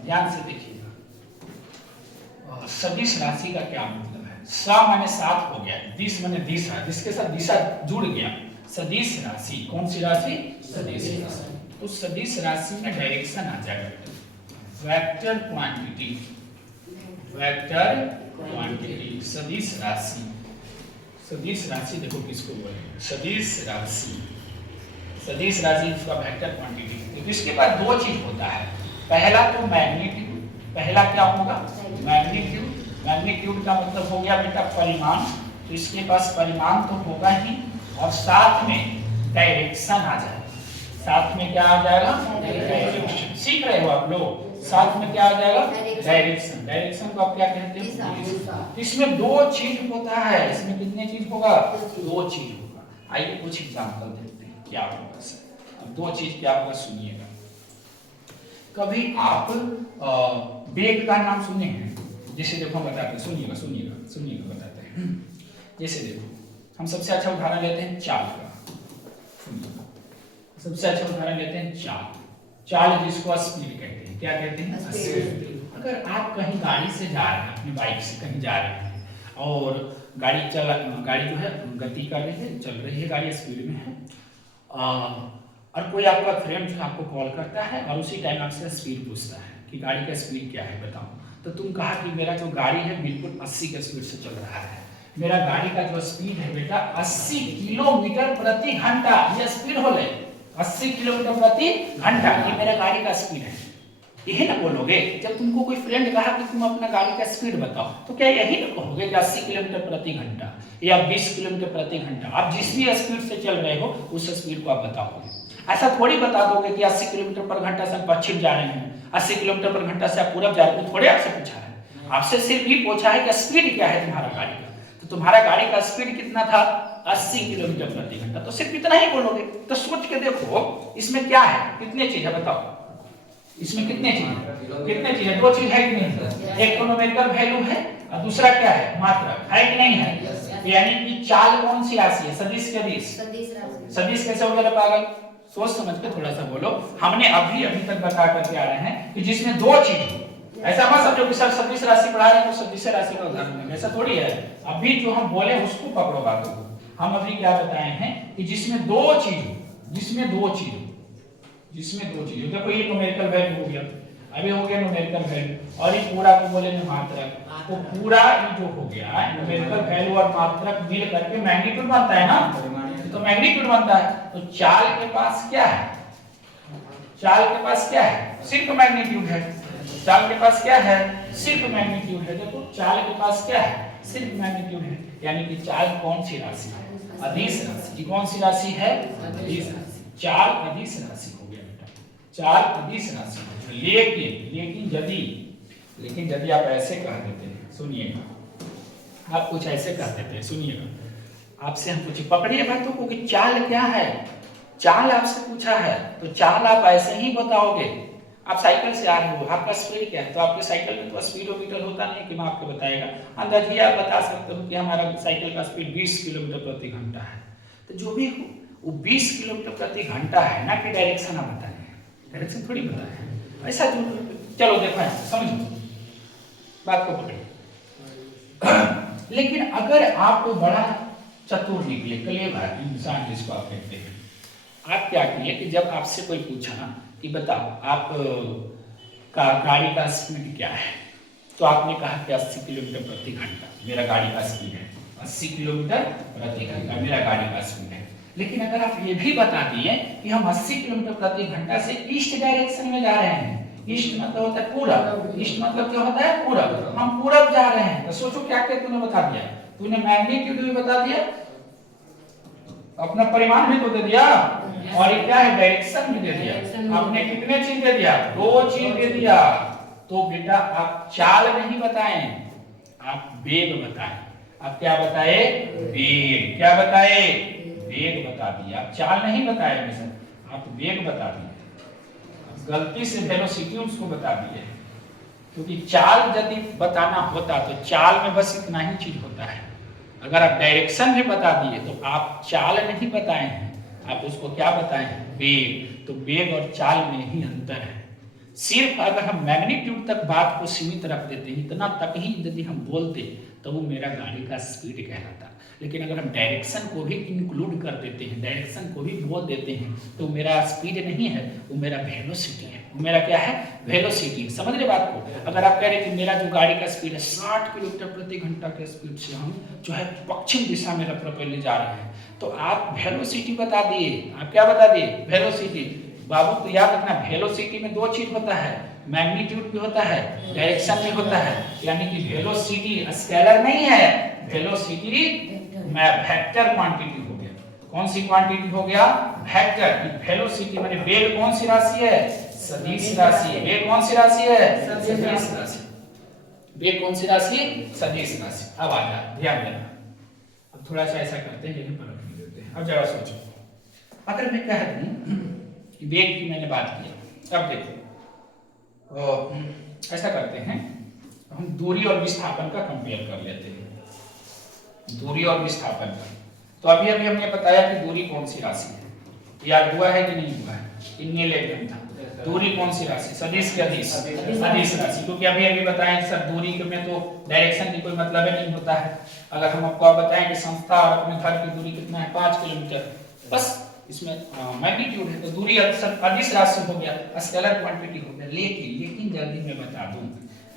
ध्यान से देखिएगा, सदिश राशि का क्या मतलब है? सा माने साथ हो गया, दिश माने दिशा, जिसके साथ दिशा जुड़ गया। सदिश राशि कौन सी राशि? सदिश राशि। तो सदिश राशि में डायरेक्शन आ जाएगा, वेक्टर क्वांटिटी, वेक्टर क्वांटिटी। सदिश राशि, सदिश राशि देखो किसको बोलेंगे? सदिश राशि, सदिश राशि इसका वेक्टर क्वांटिटी। तो इसके बाद दो चीज होता है, पहला तो मैग्नीट्यूड, पहला क्या होगा? मैग्नीट्यूड। मैग्नीट्यूड का मतलब हो गया बेटा परिमाण, तो इसके पास परिमाण तो होगा ही, और साथ में डायरेक्शन आ जाएगा। साथ में क्या आ जाएगा? डायरेक्शन। सीख रहे हो आप लोग? साथ में क्या आ जाएगा? डायरेक्शन। डायरेक्शन को आप क्या कहते हैं? इसमें दो चीज होता है, इसमें कितने चीज होगा? दो चीज होगा। आइए कुछ एग्जांपल देखते हैं क्या होगा सर। अब दो चीज क्या होगा सुनिएगा। कभी आप बेग का नाम सुने हैं? जैसे देखो हम बताते हैं, सुनिएगा सुनिएगा सुनिएगा बताते हैं। जैसे देखो हम सबसे अच्छा उदाहरण लेते हैं चाल का, सबसे अच्छा उदाहरण लेते हैं चाल। चाल जिसको स्पीड कहते हैं, क्या कहते हैं? स्पीड। अगर आप कहीं गाड़ी से जा रहे हैं, अपनी बाइक से कहीं जा रहे हैं, और गाड़ी जो है गति कर रही है, चल रही है, गाड़ी स्पीड में है, और कोई आपका फ्रेंड जो आपको कॉल करता है और उसी टाइम आपसे स्पीड पूछता है कि गाड़ी का स्पीड क्या है बताओ, तो तुम कहा कि मेरा जो गाड़ी है बिल्कुल 80 के स्पीड से चल रहा है। मेरा गाड़ी का जो स्पीड है बेटा 80 किलोमीटर प्रति घंटा, ये स्पीड हो गई 80 किलोमीटर प्रति घंटा, ये मेरा गाड़ी का स्पीड है। यही ना बोलोगे जब तुमको कोई फ्रेंड कहा कि तुम अपना गाड़ी का स्पीड बताओ, तो क्या यही ना कहोगे कि 80 किलोमीटर प्रति घंटा या 20 किलोमीटर प्रति घंटा? आप जिस भी स्पीड से चल रहे हो उस स्पीड को आप बताओगे। ऐसा थोड़ी बता दोगे कि 80 किलोमीटर पर घंटा से हम पश्चिम जा रहे हैं, 80 किलोमीटर पर घंटा से आप पूरब जा रहे हैं। थोड़े आपसे पूछा है, आपसे सिर्फ ये पूछा है कि स्पीड क्या है तुम्हारा गाड़ी का। तो तुम्हारा गाड़ी का स्पीड कितना था? 80 किलोमीटर प्रति घंटा। तो सिर्फ इतना ही बोलोगे। तो सोच के देखो इसमें क्या है, कितने चीज है बताओ? इसमें कितने चीज है? कितने चीज है? दो चीज है कि नहीं? एक तो न्यूमेरिकल वैल्यू है और दूसरा क्या है? मात्रक है कि नहीं है? यानी कि चाल कौन सी राशि है? सदिश के सदिश। सदिश कैसे हो गया पागल? सोच समझ के थोड़ा सा बोलो। हमने अभी तक बता करके आ रहे हैं कि जिसमें दो चीज हो। ऐसा मत समझो कि सर सदिश राशि पढ़ा रहे हैं तो सदिश राशि का उदाहरण है, ऐसा थोड़ी है। अभी जो हम बोले उसको पकड़ो बातों को। हम अभी क्या बताए हैं कि जिसमें दो चीज हो, जिसमें दो चीज हो, जिसमें दो चीज हो। देखो ये न्यूमेरिकल वैल्यू हो गया, अभी हो गया न्यूमेरिकल वैल्यू, और ये पूरा को बोले मात्रक। तो पूरा ये जो हो गया न्यूमेरिकल वैल्यू और मात्रक मिल करके मैग्नीट्यूड बनता है ना, तो मैग्नीट्यूड बनता है। तो चाल के पास क्या है? चाल के पास क्या है? सिर्फ मैग्नीट्यूड है। चाल के पास क्या है? सिर्फ मैग्नीट्यूड है। देखो चाल के पास क्या है? सिर्फ मैग्नीट्यूड है। यानी कि चाल कौन सी राशि है? अदिश राशि। कौन सी राशि है? अदिश राशि। चाल अदिश राशि हो गया बेटा, चाल अदिश राशि। लेकिन यदि आप ऐसे कह देते हैं, सुनिएगा, आप कुछ ऐसे कह देते हैं, सुनिएगा, आपसे हम कुछ पकड़िए बातों को कि चाल क्या है। चाल आपसे पूछा है तो चाल आप ऐसे ही बताओगे। आप साइकिल से आ रहे हो, आपका स्पीड क्या है? तो आपके साइकिल में तो स्पीडोमीटर होता नहीं कि मैं आपको बताएगा। अंदाज़ा आप बता सकते हो कि हमारा साइकिल का स्पीड 20 किलोमीटर प्रति घंटा है। तो जो भी हो वो 20 किलोमीटर प्रति घंटा है ना कि डायरेक्शन आप बताएं। डायरेक्शन थोड़ी बताए ऐसा। चलो देखो समझो बात को पकड़ो। लेकिन अगर आप बड़ा चतुर निकले, क्लेवर इंसान जिसको आप कहते हैं, आप क्या किए कि जब आपसे कोई पूछा कि बताओ आप का गाड़ी का स्पीड क्या है, तो आपने कहा कि 80 किलोमीटर प्रति घंटा मेरा गाड़ी का स्पीड है। 80 किलोमीटर प्रति घंटा मेरा गाड़ी का स्पीड है। लेकिन अगर आप ये भी बता दिए कि हम 80 किलोमीटर प्रति घंटा से ईस्ट डायरेक्शन में जा रहे हैं, ईस्ट मतलब होता है पूरब, ईस्ट मतलब क्या होता है? पूरब, हम पूरब जा रहे हैं। तो सोचो क्या क्या तूने बता दिया, तूने मैग्नीट्यूड भी बता दिया, अपना परिमाण भी तो दे दिया, और ये क्या है? डायरेक्शन भी दे दिया। आपने कितने चीज दे दिया? दो चीज दे दिया। तो बेटा आप चाल नहीं बताएं, आप वेग बताएं। आप क्या बताए? वेग। क्या बताए? वेग बता दिया। आप चाल नहीं बताए हमेशा, आप वेग बता दिए। गलती से वेलोसिटी उसको बता दिए, क्योंकि चाल यदि बताना होता तो चाल में बस इतना ही चीज होता है। अगर आप डायरेक्शन भी बता दिए तो आप चाल नहीं बताए हैं, आप उसको क्या बताएं, वेग। तो वेग और चाल में ही अंतर है। सिर्फ अगर हम मैग्नीट्यूड तक बात को सीमित रख देते हैं, इतना तक ही यदि हम बोलते तो वो मेरा गाड़ी का स्पीड कहलाता। लेकिन अगर हम डायरेक्शन को भी इंक्लूड कर देते हैं, डायरेक्शन को भी बोल देते हैं, तो मेरा स्पीड नहीं है, वो मेरा वेलोसिटी है। वो मेरा क्या है, वेलोसिटी। समझ रहे बात को। अगर आप कह रहे हैं कि मेरा जो गाड़ी का स्पीड है 60 किलोमीटर प्रति घंटा के स्पीड से हम जो है पश्चिम दिशा में ले जा रहे हैं, तो आप वेलोसिटी बता दिए। आप क्या बता दिए, वेलोसिटी। बाबू तो याद रखना, वेलोसिटी में दो चीज होता है, मैग्नीट्यूड भी होता है, डायरेक्शन भी होता है। यानी कि वेलोसिटी स्केलर नहीं है, वेलोसिटी वेक्टर क्वांटिटी हो गया। कौन सी क्वांटिटी हो गया, वेक्टर। वेलोसिटी माने वेग कौन सी राशि है, सदिश राशि। वेग कौन सी राशि है, सदिश राशि। वेग कौन सी राशि, सदिश राशि। अब आ जा, ध्यान देना। अब थोड़ा सा ऐसा करते हैं लेकिन परख नहीं देते। अब जरा सोचो, अगर मैं कह दूं कि वेग की मैंने बात किया, अब देखो ऐसा करते हैं, हम दूरी और विस्थापन का कंपेयर कर लेते हैं। दूरी और विस्थापन का, तो अभी अभी हमने बताया कि दूरी कौन सी राशि है, याद हुआ है कि नहीं हुआ है, इनने लेखन था। दूरी कौन सी राशि, सदिश के अदिश, सदिश राशि। क्योंकि अभी अभी बताएं सर दूरी में तो डायरेक्शन की कोई मतलब नहीं होता है। अगर हम आपको बताएं कि संस्था और अपने घर की दूरी कितना है, 5 किलोमीटर, बस इसमें मैग्नीट्यूड है, तो दूरी अदिश राशि हो गया, स्केलर क्वांटिटी हो गया। लेकिन जल्दी मैं बता दूं,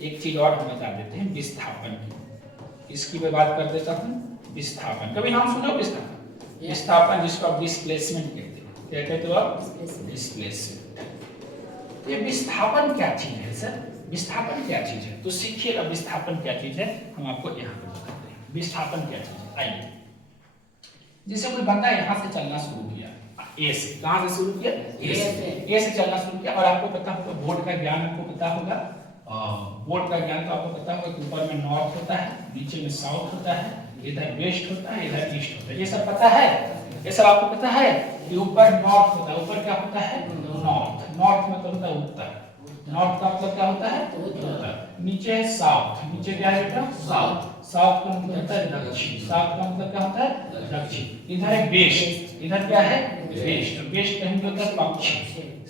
एक चीज और हम बता देते हैं, विस्थापन की। इसकी मैं बात कर देता हूं, विस्थापन। कभी नाम सुनो विस्थापन? विस्थापन जिसको आप डिस्प्लेसमेंट कहते हैं, क्या कहते हो आप, डिस्प्लेसमेंट। ये विस्थापन क्या चीज है सर, विस्थापन क्या चीज है? तो सीखिएगा विस्थापन क्या चीज है, हम आपको यहाँ पे बताते हैं विस्थापन क्या चीज है। आइए, जैसे कोई बंदा यहाँ से चलना शुरू किया, ए से, कहां से शुरू किया, ए से चलना शुरू किया। और आपको पता होगा, बोर्ड का ज्ञान आपको पता होगा, बोर्ड का ज्ञान तो आपको पता होगा कि ऊपर में नॉर्थ होता है, नीचे में साउथ होता है, इधर वेस्ट होता है, इधर ईस्ट होता है। ये सब पता है, ये सब आपको पता है कि ऊपर नॉर्थ होता है, ऊपर क्या होता है, नॉर्थ। नॉर्थ मतलब होता है उत्तर, नॉर्थ का मतलब क्या होता है, उत्तर। नीचे है साउथ, नीचे क्या है बेटा, साउथ। साउथ का मतलब होता है दक्षिण, साउथ का मतलब क्या होता है, दक्षिण। इधर है वेस्ट, इधर क्या है, वेस्ट। वेस्ट कहेंगे होता है पश्चिम,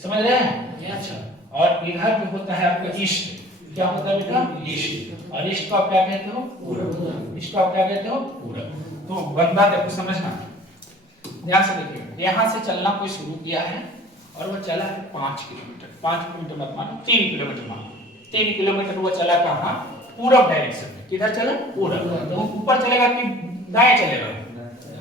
समझ रहे हैं? अच्छा, और इधर जो होता है आपका ईस्ट, क्या होता है बेटा, ईस्ट। और ईस्ट को आप क्या कहते हो, पूर्व। ईस्ट को आप क्या कहते हो, पूर्व। तो बंदा देखो, समझना ध्यान से देखिए, यहाँ से चलना कोई शुरू किया है और वो चला है 5 किलोमीटर। 5 किलोमीटर मत मानो, 3 किलोमीटर मानो। 3 किलोमीटर वो चला कहाँ, पूरब डायरेक्शन में। किधर चला, पूरब। तो ऊपर चलेगा कि दाएं चलेगा,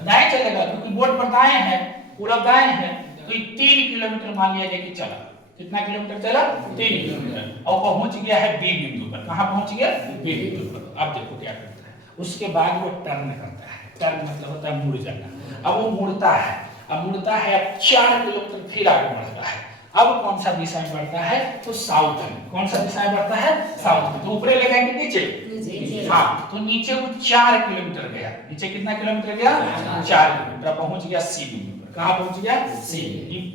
दाएं चलेगा, क्योंकि बोर्ड पर दाएं है, पूरब दाएं है। तो 3 किलोमीटर मान लिया जाए कि चला। कितना किलोमीटर चला, 3 किलोमीटर। और पहुंच गया है बी बिंदु पर। कहाँ पहुंच गया, बी बिंदु पर। अब देखो क्या करता है, उसके बाद वो टर्न करता है। टर्न मतलब होता है मुड़ जाना। अब वो मुड़ता है, अब मुड़ता है, अब 4 किलोमीटर फिर आगे बढ़ता है। अब कौन सा दिशा में बढ़ता है, तो साउथ में। कौन सा दिशा में बढ़ता है, साउथ में। तो ऊपरे ले गए कि नीचे, हाँ, तो नीचे वो 4 किलोमीटर गया। नीचे कितना किलोमीटर गया, 4 किलोमीटर। पहुंच गया सी बिंदु पर। कहाँ पहुंच गया, सी।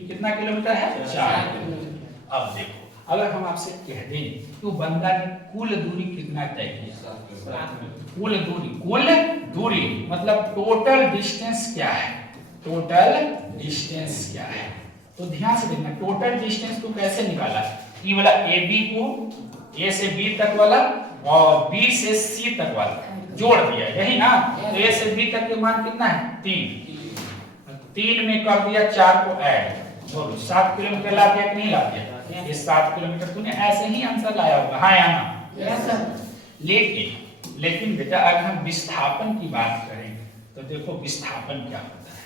कितना किलोमीटर है, 4 किलोमीटर। अब देखो, अगर हम आपसे कह दें कि बंदा ने कुल दूरी कितना तय किया, कुल दूरी मतलब टोटल डिस्टेंस क्या है, टोटल डिस्टेंस क्या है। तो ध्यान से देखना, टोटल डिस्टेंस को कैसे निकाला, ये वाला ए बी को, ए से बी तक वाला और बी से सी तक वाला जोड़ दिया, यही ना। तो ए से बी तक के मान कितना है, 3 में कर दिया 4 को ऐड, बोलो 7 किलोमीटर ला दिया कि नहीं ला दिया। ये 7 किलोमीटर तूने ऐसे ही आंसर लाया होगा, हाँ या ना। लेकिन बेटा अगर हम विस्थापन की बात करें तो देखो विस्थापन क्या होता है।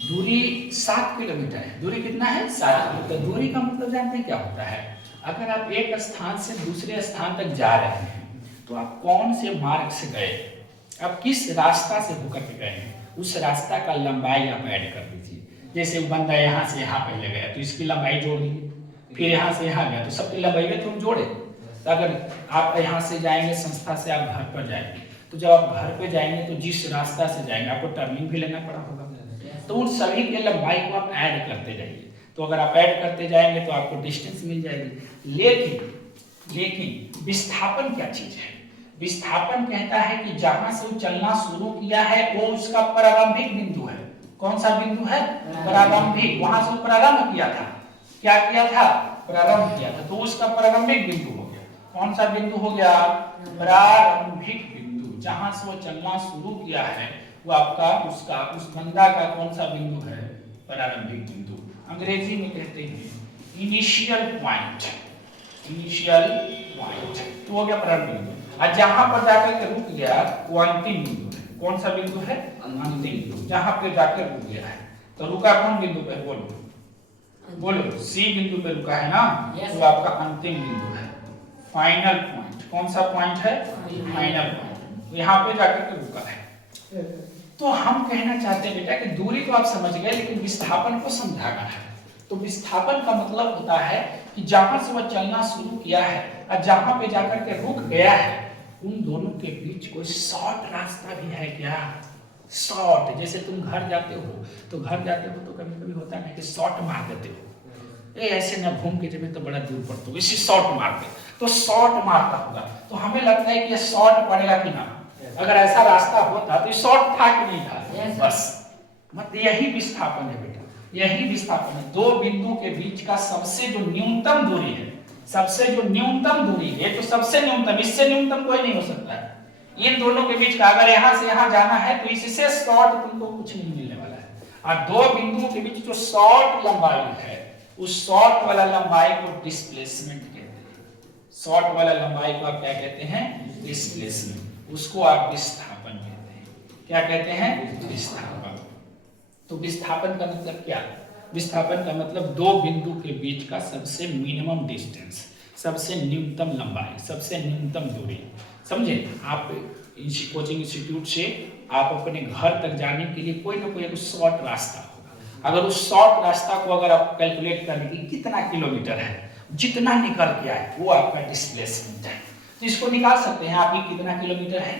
दूरी 7 किलोमीटर है, दूरी कितना है, 7 किलोमीटर। दूरी का मतलब जानते हैं क्या होता है, अगर आप एक स्थान से दूसरे स्थान तक जा रहे हैं तो आप कौन से मार्ग से गए, आप किस रास्ता से होकर के गए हैं, उस रास्ता का लंबाई आप ऐड कर दीजिए। जैसे बंदा यहाँ से यहाँ पहले गया तो इसकी लंबाई जोड़ दी, फिर यहाँ से यहाँ गया तो सबकी लंबाई में तुम जोड़े। तो अगर आप यहाँ से जाएंगे, संस्था से आप घर पर जाएंगे, तो जब आप घर पे जाएंगे तो जिस रास्ता से जाएंगे आपको टर्निंग भी लेना पड़ा होगा, तो उन सभी के लंबाई को आप ऐड करते जाइए। तो अगर आप ऐड करते जाएंगे तो आपको डिस्टेंस मिल जाएगी। लेकिन विस्थापन क्या चीज है, विस्थापन कहता है कि जहां से वो चलना शुरू किया है वो उसका प्रारंभिक बिंदु है। कौन सा बिंदु है? प्रारंभिक। वहां से प्रारंभ किया था, क्या किया था? प्रारंभ किया था, तो उसका प्रारंभिक बिंदु हो गया। कौन सा बिंदु हो गया? प्रारंभिक बिंदु। जहां से वो चलना शुरू किया है वो आपका उसका उस बंदा का कौन सा बिंदु है? प्रारंभिक बिंदु। अंग्रेजी में कहते हैं इनिशियल पॉइंट। इनिशियल पॉइंट तो हो गया प्रारंभिक बिंदु। और जहां पर जाकर के रुक गया वो अंतिम बिंदु है। कौन सा बिंदु है? अंतिम बिंदु, जहां पे जाकर रुक गया है। तो रुका कौन बिंदु पे? बोलो बोलो, सी बिंदु पे रुका है ना, तो आपका अंतिम बिंदु है, फाइनल पॉइंट। कौन सा पॉइंट है? Final point. यहाँ पे जाकर के रुका है। तो हम कहना चाहते हैं बेटा कि दूरी तो आप समझ गए, लेकिन विस्थापन को समझाना है। तो विस्थापन का मतलब होता है कि जहां से वह चलना शुरू किया है और जहां पे जाकर के रुक गया है, उन दोनों के बीच कोई शॉर्ट रास्ता भी है क्या? शॉर्ट, जैसे तुम घर जाते हो तो कभी कभी होता है कि शॉर्ट मार देते हो, ऐसे ना घूम के जब तो बड़ा दूर पड़ता हो, इसी शॉर्ट मारते, तो शॉर्ट मारता होगा। तो हमें लगता है कि ये शॉर्ट पड़ेगा कि ना, अगर ऐसा रास्ता होता तो शॉर्ट था कि नहीं था? बस मत, यही विस्थापन है बेटा, यही विस्थापन है। दो बिंदु के बीच का सबसे जो न्यूनतम दूरी है, सबसे जो न्यूनतम दूरी है, तो सबसे न्यूनतम, इससे न्यूनतम कोई नहीं हो सकता है। इन दोनों के बीच का अगर यहां से यहां जाना है तो इससे शॉर्ट तुमको कुछ नहीं मिलने वाला है। और दो बिंदुओं के बीच जो शॉर्ट लंबाई है, उस शॉर्ट वाला लंबाई को डिस्प्लेसमेंट कहते हैं। शॉर्ट वाला लंबाई को आप क्या कहते हैं? डिस्प्लेसमेंट। उसको आप विस्थापन कहते हैं। क्या कहते हैं? विस्थापन। तो विस्थापन का मतलब क्या? विस्थापन का मतलब दो बिंदु के बीच का सबसे मिनिमम डिस्टेंस, सबसे न्यूनतम लंबाई, सबसे न्यूनतम दूरी। समझे? आप कोचिंग इंस्टीट्यूट से आप अपने घर तक जाने के लिए कोई ना कोई एक शॉर्ट रास्ता होगा। अगर उस शॉर्ट रास्ता को अगर आप कैलकुलेट कर लेंगे कितना किलोमीटर है, जितना निकल के आए वो आपका डिस्प्लेसमेंट है। तो इसको निकाल सकते हैं आप, ये कितना किलोमीटर है।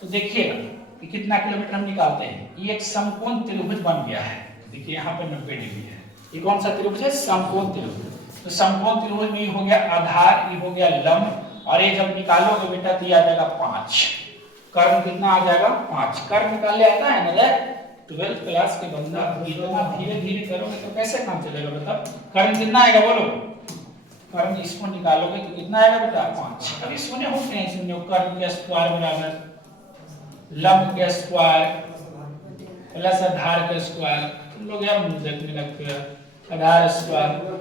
तो देखिएगा कि कितना किलोमीटर हम निकालते हैं। ये एक समकोण त्रिभुज बन गया है। देखिए यहाँ पर 90 डिग्री है। ये कौन सा त्रिभुज है? समकोण त्रिभुज। तो समकोण त्रिभुज में ये हो गया आधार, ये हो गया लंब, और ये जब निकालोगे बेटा तो ये आ जाएगा 5। कर्म कितना आ जाएगा? 5। कर्म निकालने आता है मतलब 12th क्लास के बंदा इतना धीरे धीरे करोगे तो कैसे काम चलेगा? मतलब कर्म कितना आएगा बोलो? कर्म इसको निकालोगे तो कितना आएगा बेटा? 5। अभी सुने हो कि नहीं सुने हो? कर्म के स्क्वायर बराबर लंब के स्क्वायर प्लस आधार के स्क्वायर। तुम लोग यार मुंह देखने लगते हैं, आधार स्क्वायर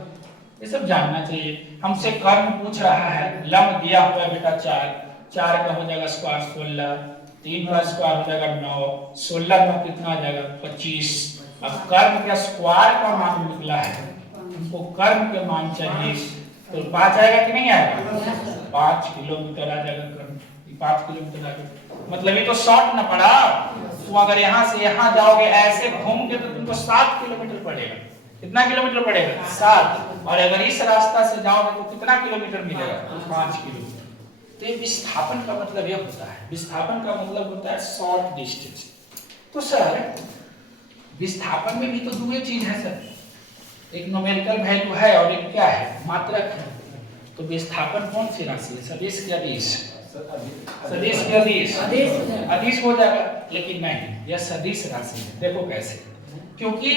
ये सब जानना चाहिए। हमसे कर्म पूछ रहा है, लंब दिया हुआ है बेटा 4, 4 का हो जाएगा स्क्वायर 16, 3 का स्क्वायर हो जाएगा 9, 16 में कितना आ जाएगा? 25। अब कर्म के स्क्वायर का मान निकला है, हमको कर्म के मान चाहिए, तो 5 आएगा कि नहीं आएगा? 5 किलोमीटर आ जाएगा कर्म, 5 किलोमीटर आ जाएगा। मतलब ये तो शॉर्ट ना पड़ा। तो अगर यहाँ से यहाँ जाओगे ऐसे घूम के तो तुमको 7 किलोमीटर पड़ेगा। कितना किलोमीटर पड़ेगा? 7। और अगर इस रास्ता से जाओगे तो कितना किलोमीटर मिलेगा? 5 किलोमीटर। तो ये विस्थापन का मतलब ये होता है, विस्थापन का मतलब होता है शॉर्ट डिस्टेंस। तो सर विस्थापन में भी तो दो चीज है सर, एक न्यूमेरिकल वैल्यू है और एक क्या है? मात्रक है। तो विस्थापन कौन सी राशि है? सदिश की अदिश? सदिश की अदिश? अदिश हो जाएगा, लेकिन नहीं, यह सदिश राशि है। देखो कैसे, क्योंकि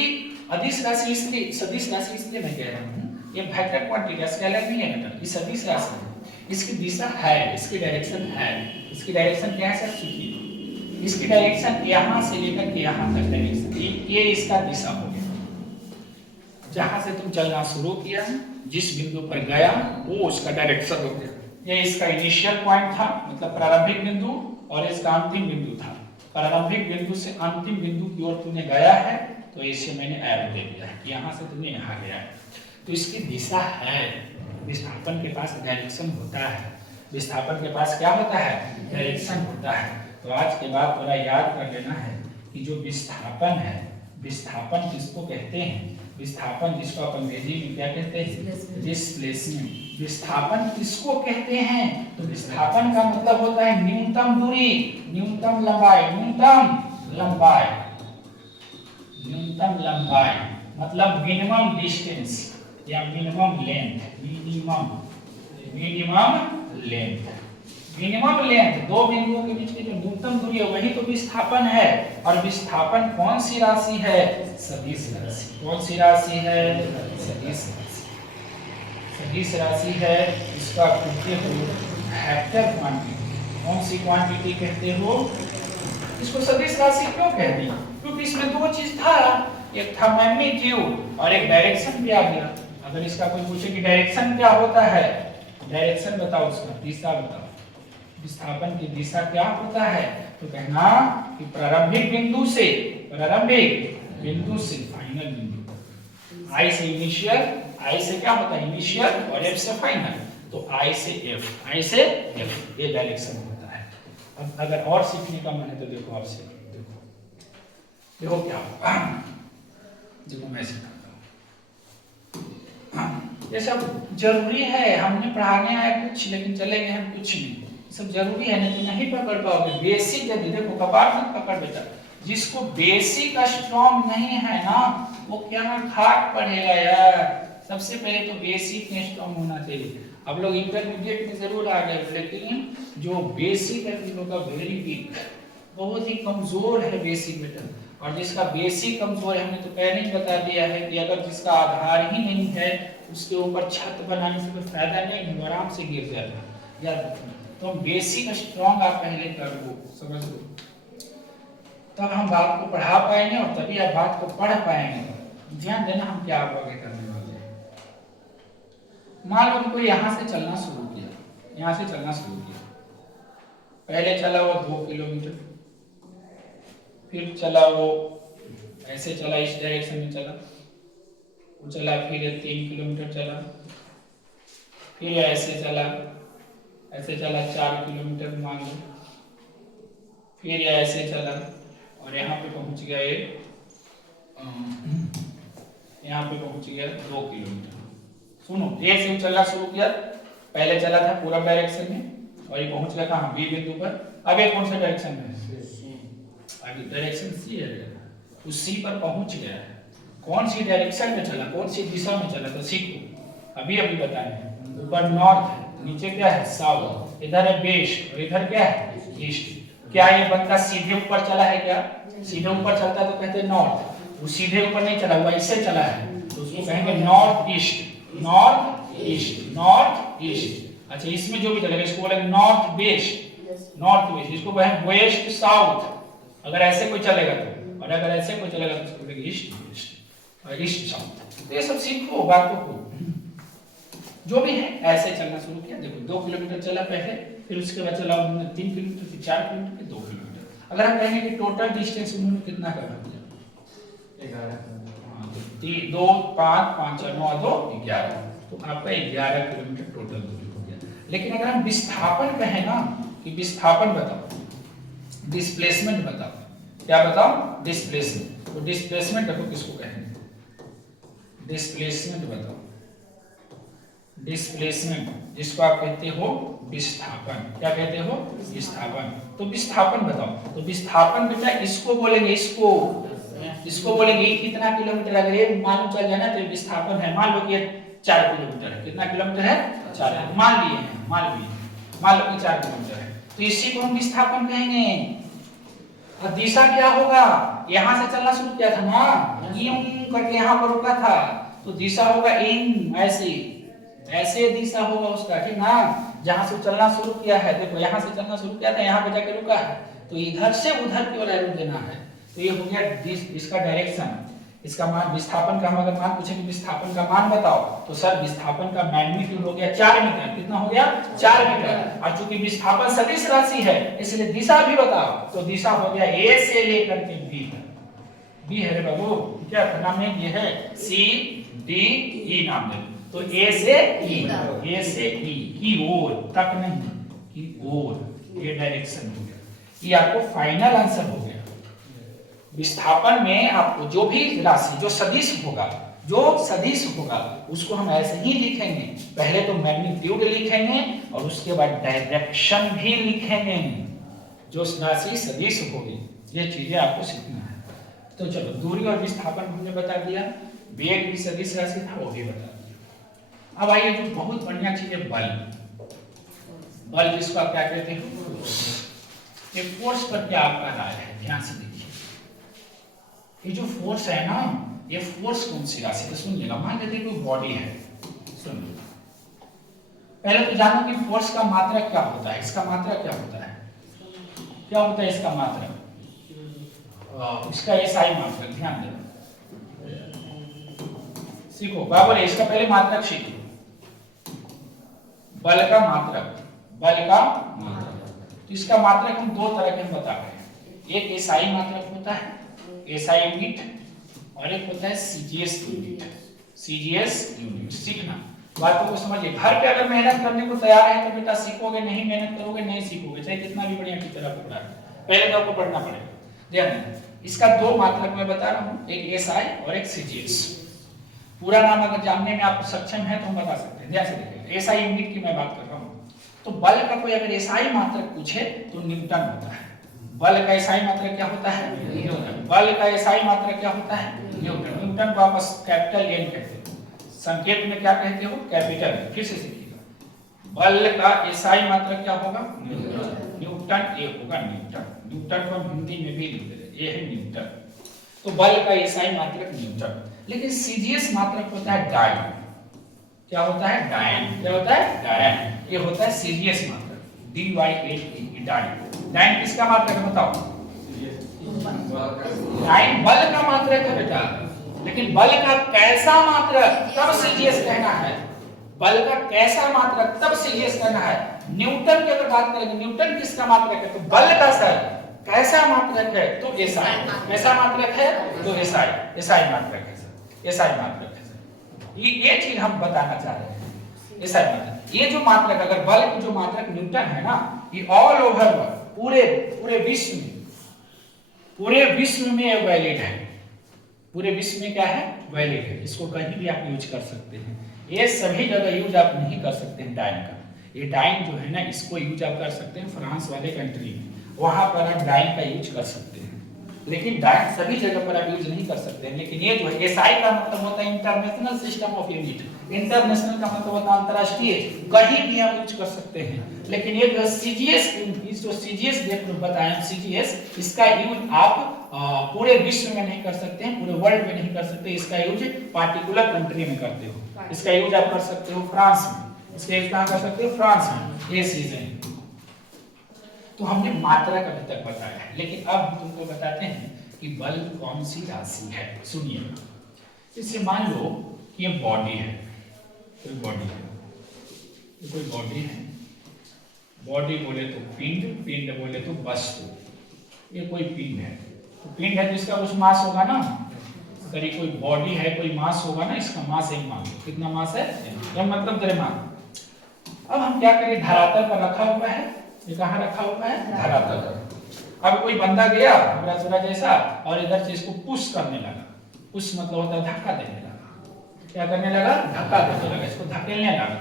अदिश राशि इसलिए, सदिश राशि इसलिए मैं कह रहा हूँ, ये वेक्टर क्वांटिटी स्केलर नहीं है बेटा, ये सदिश राशि है। इसकी दिशा है, इसकी डायरेक्शन है। इसकी डायरेक्शन क्या है सर? सीखिए, इसकी डायरेक्शन यहाँ से लेकर के यहाँ तक डायरेक्शन, ये इसका दिशा हो गया। जहां से तुम चलना शुरू किया, जिस बिंदु पर गया वो उसका डायरेक्शन हो गया। ये इसका इनिशियल पॉइंट था, मतलब प्रारंभिक बिंदु, और इसका अंतिम बिंदु था। प्रारंभिक बिंदु से अंतिम बिंदु की ओर तूने गया है, तो इसे मैंने एरो दे दिया है कि यहाँ से तुमने यहाँ गया है, तो इसकी दिशा है। विस्थापन के पास डायरेक्शन होता है। विस्थापन के पास क्या होता है? डायरेक्शन होता है। तो आज के बाद थोड़ा याद कर लेना है कि जो विस्थापन है, विस्थापन किसको कहते हैं? विस्थापन जिसको आप अंग्रेजी में क्या कहते हैं? डिस्प्लेसमेंट। विस्थापन किसको कहते हैं? तो विस्थापन का मतलब होता है न्यूनतम दूरी, न्यूनतम लंबाई, न्यूनतम लंबाई, न्यूनतम लंबाई मतलब मिनिमम डिस्टेंस या minimum length, minimum length. Minimum length, दो बिंदुओं के बीच की जो न्यूनतम दूरी है वही तो विस्थापन है। और विस्थापन कौन सी राशि है? सदिश राशि। कौन सी राशि है? सदिश राशि। सदिश राशि है, इसका कहते हो वेक्टर क्वांटिटी। कौन सी क्वांटिटी कहते हो? इसको सदिश राशि क्यों कहते हैं? क्योंकि इसमें दो चीज था, एक था मैग्नीट्यूड और एक डायरेक्शन भी आ गया। अगर इसका कोई पूछे कि डायरेक्शन क्या होता है, डायरेक्शन बताओ, उसका दिशा बताओ, विस्थापन की दिशा क्या होता है, तो कहना कि प्रारंभिक बिंदु से फाइनल बिंदु, आई से इनिशियल, आई से क्या होता है इनिशियल और एफ से फाइनल, तो आई से एफ, ये डायरेक्शन होता है। अब अगर और सीखने का मन है तो देखो और सीख, देखो क्या होगा, देखो मैं सिखाता हूँ। ये सब जरूरी है, हमने पढ़ाने आए कुछ लेकिन चले गए हम कुछ नहीं, सब जरूरी है, नहीं तो नहीं पकड़ पाओगे। बेसिक यदि देखो, कपाट मत पकड़ बेटा, जिसको बेसिक स्ट्रॉन्ग नहीं है ना वो क्या खाट पढ़ेगा यार। सबसे पहले तो बेसिक में स्ट्रॉन्ग होना चाहिए। अब लोग इंटरमीडिएट में जरूर आ गए, लेकिन जो बेसिक है उन लोगों का वेरी वीक, बहुत ही कमजोर है बेसिक बेटा। और जिसका बेसिक कमजोर है, हमने तो पहले ही बता दिया है कि अगर जिसका आधार ही नहीं है उसके ऊपर छत बनाने से कोई फायदा नहीं, आराम से गिर जाता है। तो बेसिक स्ट्रॉन्ग आप पहले कर लो, समझ लो, तब हम बात को पढ़ा पाएंगे और तभी आप बात को पढ़ पाएंगे। ध्यान देना हम क्या आगे करने वाले हैं। मान लो कोई यहाँ से चलना शुरू किया, यहाँ से चलना शुरू किया, पहले चला वो 2 किलोमीटर, फिर चला वो ऐसे चला, इस डायरेक्शन में चला, वो चला, फिर 3 किलोमीटर चला, फिर ऐसे चला, ऐसे चला 4 किलोमीटर मान लो, फिर ऐसे चला और यहाँ पे पहुँच गया ये, यहाँ पे पहुँच गया 2 किलोमीटर। सुनो, ए से चलना शुरू किया, पहले चला था पूरब डायरेक्शन में और ये पहुँच गया कहाँ, बी बिंदु पर। अब ये कौन सा डायरेक्शन है? अभी डायरेक्शन सी है, उस सी पर पहुँच गया है। कौन सी डायरेक्शन में चला, कौन सी दिशा में चला, तो सीखो, अभी बताएंगे। ऊपर नॉर्थ है, नीचे क्या है साउथ, इधर है वेस्ट और इधर क्या है ईस्ट। क्या ये बंदा सीधे ऊपर चला है? क्या सीधे ऊपर चलता है तो कहते हैं नॉर्थ, वो सीधे ऊपर नहीं चला, वो ऐसे चला है तो उसको कहेंगे north east, north east, north east. अच्छा, इसमें जो भी चलेगा इसको बोलेंगे नॉर्थ वेस्ट, नॉर्थ वेस्ट, इसको कहेंगे वेस्ट साउथ अगर ऐसे कोई चलेगा तो, और अगर ऐसे कोई चलेगा तो इसको बोलेंगे ईस्ट वेस्ट और ईस्ट साउथ। तो ये सब सीखो बातों को, जो भी है ऐसे चलना शुरू किया। देखो 2 किलोमीटर चला पहले, फिर उसके बाद चला उन्होंने 3 किलोमीटर, फिर 4 किलोमीटर, फिर 2 किलोमीटर। अगर हम कहेंगे कि टोटल डिस्टेंस उन्होंने कितना करा दिया, 11, 2 5 5 9 2 11, तो आपका 11 किलोमीटर टोटल दूरी हो गया। लेकिन अगर हम विस्थापन कहें ना कि विस्थापन बताओ, डिस्प्लेसमेंट बताओ, क्या बताओ, डिस्प्लेसमेंट, तो डिस्प्लेसमेंट देखो किसको कहेंगे, डिस्प्लेसमेंट बताओ, डिस्प्लेसमेंट जिसको आप कहते हो विस्थापन। क्या कहते हो? विस्थापन। तो विस्थापन बताओ, तो विस्थापन बेटा इसको बोलेंगे, इसको बोलेंगे कितना किलोमीटर, अगर ये मालूम चल जाए ना तो विस्थापन है। मान लो कि 4 किलोमीटर है, कितना किलोमीटर है 4, मान लो कि 4 किलोमीटर है, तो इसी को हम विस्थापन कहेंगे। और दिशा क्या होगा, यहाँ से चलना शुरू किया था ना, यूं करके यहाँ पर रुका था, तो दिशा होगा इन, ऐसे दिशा होगा उसका, ठीक ना। जहां से चलना शुरू किया है, देखो यहाँ से चलना शुरू किया था, यहाँ पे जाके रुका है, तो इधर से उधर की ओर एरो देना है। तो ये हो गया इसका डायरेक्शन। इसका मान विस्थापन का, हम अगर मान पूछेंगे विस्थापन का मान बताओ, तो सर विस्थापन का मैग्नीट्यूड हो गया 4 मीटर। कितना हो गया? 4 मीटर। और चूंकि विस्थापन सदिश राशि है इसलिए दिशा भी बताओ, तो दिशा हो गया ए से लेकर के बी तक। बी है रे बाबू, क्या नाम है? ये है सी डी ई नाम दे, तो ए से ई की ओर तक नहीं, की ओर, ये डायरेक्शन हो गया। ये आपको फाइनल आंसर हो गया। विस्थापन में आपको जो भी राशि जो सदिश होगा उसको हम ऐसे ही लिखेंगे, पहले तो मैग्नीट्यूड लिखेंगे और उसके बाद डायरेक्शन भी लिखेंगे। जो राशि सदिश होगी, ये चीजें आपको सीखना है। तो चलो, दूरी और विस्थापन हमने बता दिया, वेग भी सदिश राशि था वो भी बता दिया। अब आइए जो बहुत बढ़िया चीज है, बल जिसको आप क्या कहते हो, ये फोर्स पर क्या आपका राय है, ध्यान से देखिए। ये जो फोर्स है ना, ये फोर्स कौन सी राशि है, सुनिएगा। मान लेते कोई बॉडी है, सुनिए, पहले तो जानो कि फोर्स का मात्रक क्या होता है। इसका मात्रक क्या होता है, क्या होता है इसका मात्रक, इसका एसआई मात्रक, ध्यान देना, सीखो बराबर है। इसका पहले मात्रक सीखो, बल का मात्रक, बल का मात्रक। इसका मात्रक हम दो तरह के हम बता रहे हैं, एक एसआई मात्रक होता है, एसआई यूनिट, और एक होता है सीजीएस यूनिट, सीजीएस यूनिट। सीखना, बातों को समझिए। घर पे अगर मेहनत करने को तैयार है तो बेटा सीखोगे, नहीं मेहनत करोगे नहीं सीखोगे, चाहे कितना भी बढ़िया टीचर आपको पढ़ा है, पहले तो आपको पढ़ना पड़ेगा। ध्यान, इसका दो मात्रक मैं बता रहा हूँ, एक एसआई और एक सीजीएस। पूरा नाम अगर जानने में आप सक्षम है तो हम बता सकते हैं। ध्यान से देखिए, एसआई यूनिट की मैं बात कर रहा हूँ। तो बल का कोई अगर एसआई मात्रक पूछे तो न्यूटन होता है। बल का एसआई मात्रक क्या होता है, न्यूटन। बल का एसआई मात्रक क्या होता है, न्यूटन। न्यूटन को आप कैपिटल एन कहते हो, संकेत में क्या कहते हो, कैपिटल। फिर से सीखिएगा, बल का एसआई मात्रक क्या होगा, न्यूटन। न्यूटन ये होगा न्यूटन। न्यूटन को हिंदी में भी लिख दे, ये है न्यूटन। तो बल का एसआई मात्रक न्यूटन। लेकिन सीजीएस मात्रक होता है डायन। क्या होता है, डायन। क्या होता है, डायन। ये होता है सीजीएस मात्रक, DYAN, डायन। डायन किसका मात्रक है बताओ, डायन बल का मात्रक है बेटा, लेकिन बल का कैसा मात्रक तब सीजीएस कहना है। बल का कैसा मात्रक तब सीजीएस कहना है। न्यूटन की अगर बात करेंगे, न्यूटन किसका मात्रक है, तो बल का सर कैसा मात्रक है तो एसआई। कैसा मात्रक है तो एसआई, एसआई मात्रक है सर, एसआई मात्रक है सर। ये चीज हम बताना चाह रहे हैं, एसआई मात्रक। ये जो मात्रक, अगर बल की जो मात्रक न्यूटन है ना, ये ऑल ओवर पूरे विश्व में, पूरे विश्व में वैलिड है। पूरे विश्व में क्या है, वैलिड है। इसको कहीं भी आप यूज कर सकते हैं। ये सभी जगह यूज आप नहीं कर सकते हैं डायन का। ये डायन जो है ना, इसको यूज आप कर सकते हैं फ्रांस वाले कंट्री में, वहां पर आप डायन का यूज कर सकते हैं। लेकिन डायन सभी जगह पर आप यूज नहीं कर सकते हैं। लेकिन ये जो है, एसआई का मतलब होता है international system of unit. International का मतलब होता है अंतरराष्ट्रीय, कहीं भी आप यूज कर सकते हैं। लेकिन ये जो सीजीएस, इस जो सीजीएस देखो बताएं, सीजीएस, इसका यूज आप पूरे विश्व में नहीं कर सकते हैं, पूरे वर्ल्ड में नहीं कर सकते। इसका यूज पार्टिकुलर कंट्री में करते हो। इसका यूज आप कर सकते हो फ्रांस में, इसका यूज कहां कर सकते हो, फ्रांस में। ये चीज है। तो हमने मात्रक अभी तक बताया है, लेकिन अब हम तुमको बताते हैं कि बल कौन सी राशि है। सुनिएगा, इससे मान लो कि ये बॉडी है, कोई बॉडी है, ये कोई बॉडी है। बॉडी बोले तो पिंड, पिंड बोले तो वस्तु। ये कोई पिंड है, तो पिंड है जिसका कुछ मास होगा ना। अगर ये कोई बॉडी है, कोई मास होगा ना, इसका मास एक मान लो। कितना मास है, यह मतलब द्रव्यमान। अब हम क्या करें, धरातल पर रखा हुआ है। ये कहाँ रखा हुआ है, धरातल पर। अब कोई बंदा गया मेरा छोरा जैसा, और इधर से इसको पुश करने लगा। पुश मतलब होता है धक्का देने लगा। क्या करने लगा, धक्का देने लगा, इसको धकेलने लगा।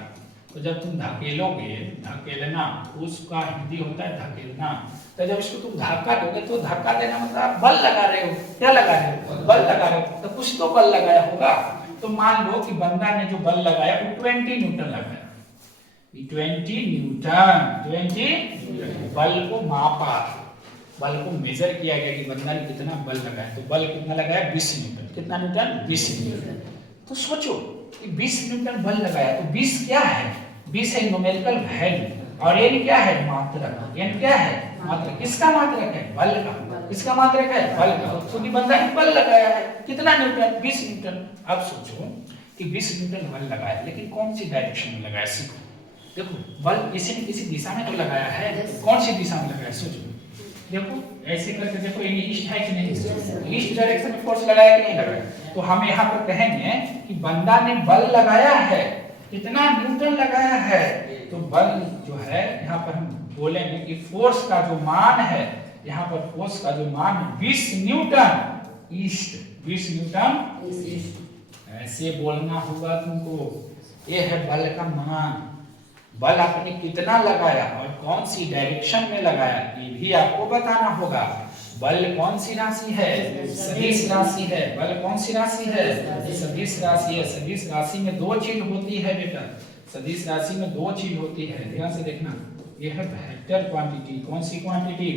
तो जब तुम धकेलोगे, धकेलना, उसका हिंदी होता है धकेलना। तो जब इसको तुम धक्का दोगे, तो धक्का देना मतलब बल लगा रहे हो। क्या लगा रहे हो, बल लगा रहे हो। तो कुछ तो बल लगाया होगा। तो मान लो कि बंदा ने जो बल लगाया वो 20 न्यूटन लगाया। 20 न्यूटन, 20 बल को मापा, बल को मेजर किया गया कि बंदा ने कितना बल लगाया। तो बल कितना लगाया, 20 न्यूटन। कितना न्यूटन, 20 न्यूटन। तो सोचो कि 20 न्यूटन बल लगाया, तो 20 क्या है, 20 है न्यूमेरिकल वैल्यू, और n क्या है, मात्रक। n क्या है, मात्रक। किसका मात्रक है, बल का। किसका मात्रक है, बल का। क्योंकि बंदा ने बल लगाया है, कितना न्यूटन, 20 न्यूटन। अब सोचो कि 20 न्यूटन बल लगाया, लेकिन कौन सी डायरेक्शन में लगाया। सीखो, देखो बल किसी न किसी दिशा में तो लगाया है, कौन सी दिशा में लगाया, सोचो। देखो ऐसे करके देखो, ये ईस्ट है कि नहीं, ईस्ट डायरेक्शन में फोर्स लगाया कि नहीं लगाया। तो हम यहाँ पर कहेंगे कि बंदा ने बल लगाया है, कितना न्यूटन लगाया है। तो बल जो है, यहाँ पर हम बोलेंगे कि फोर्स का जो मान है, यहाँ पर फोर्स का जो मान है 20 न्यूटन ईस्ट, 20 न्यूटन ईस्ट। ऐसे बोलना होगा तुमको। ये है बल का मान। बल आपने कितना लगाया और कौन सी डायरेक्शन में लगाया, ये भी आपको बताना होगा। बल कौन सी राशि है, सदिश राशि है। बल कौन सी राशि है, सदिश राशि है। सदिश राशि में दो चीज होती है बेटा, सदिश राशि में दो चीज होती है, ध्यान से देखना। ये है वेक्टर क्वांटिटी। कौन सी क्वांटिटी?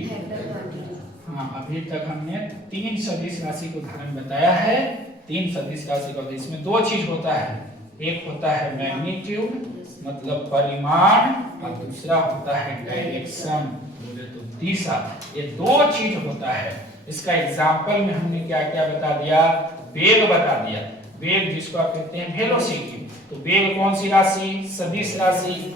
हाँ, अभी तक हमने 3 सदिश राशि को उदाहरण बताया है। 3 सदिश राशि का इसमें 2 चीज होता है, एक होता है मैग्नीट्यूड मतलब परिमाण और दूसरा होता है डायरेक्शन बोले तो दिशा। ये 2 चीज होता है। इसका एग्जांपल में हमने क्या क्या बता दिया? वेग बता दिया। वेग जिसको आप कहते हैं वेलोसिटी। तो वेग कौन सी राशि? सदिश राशि।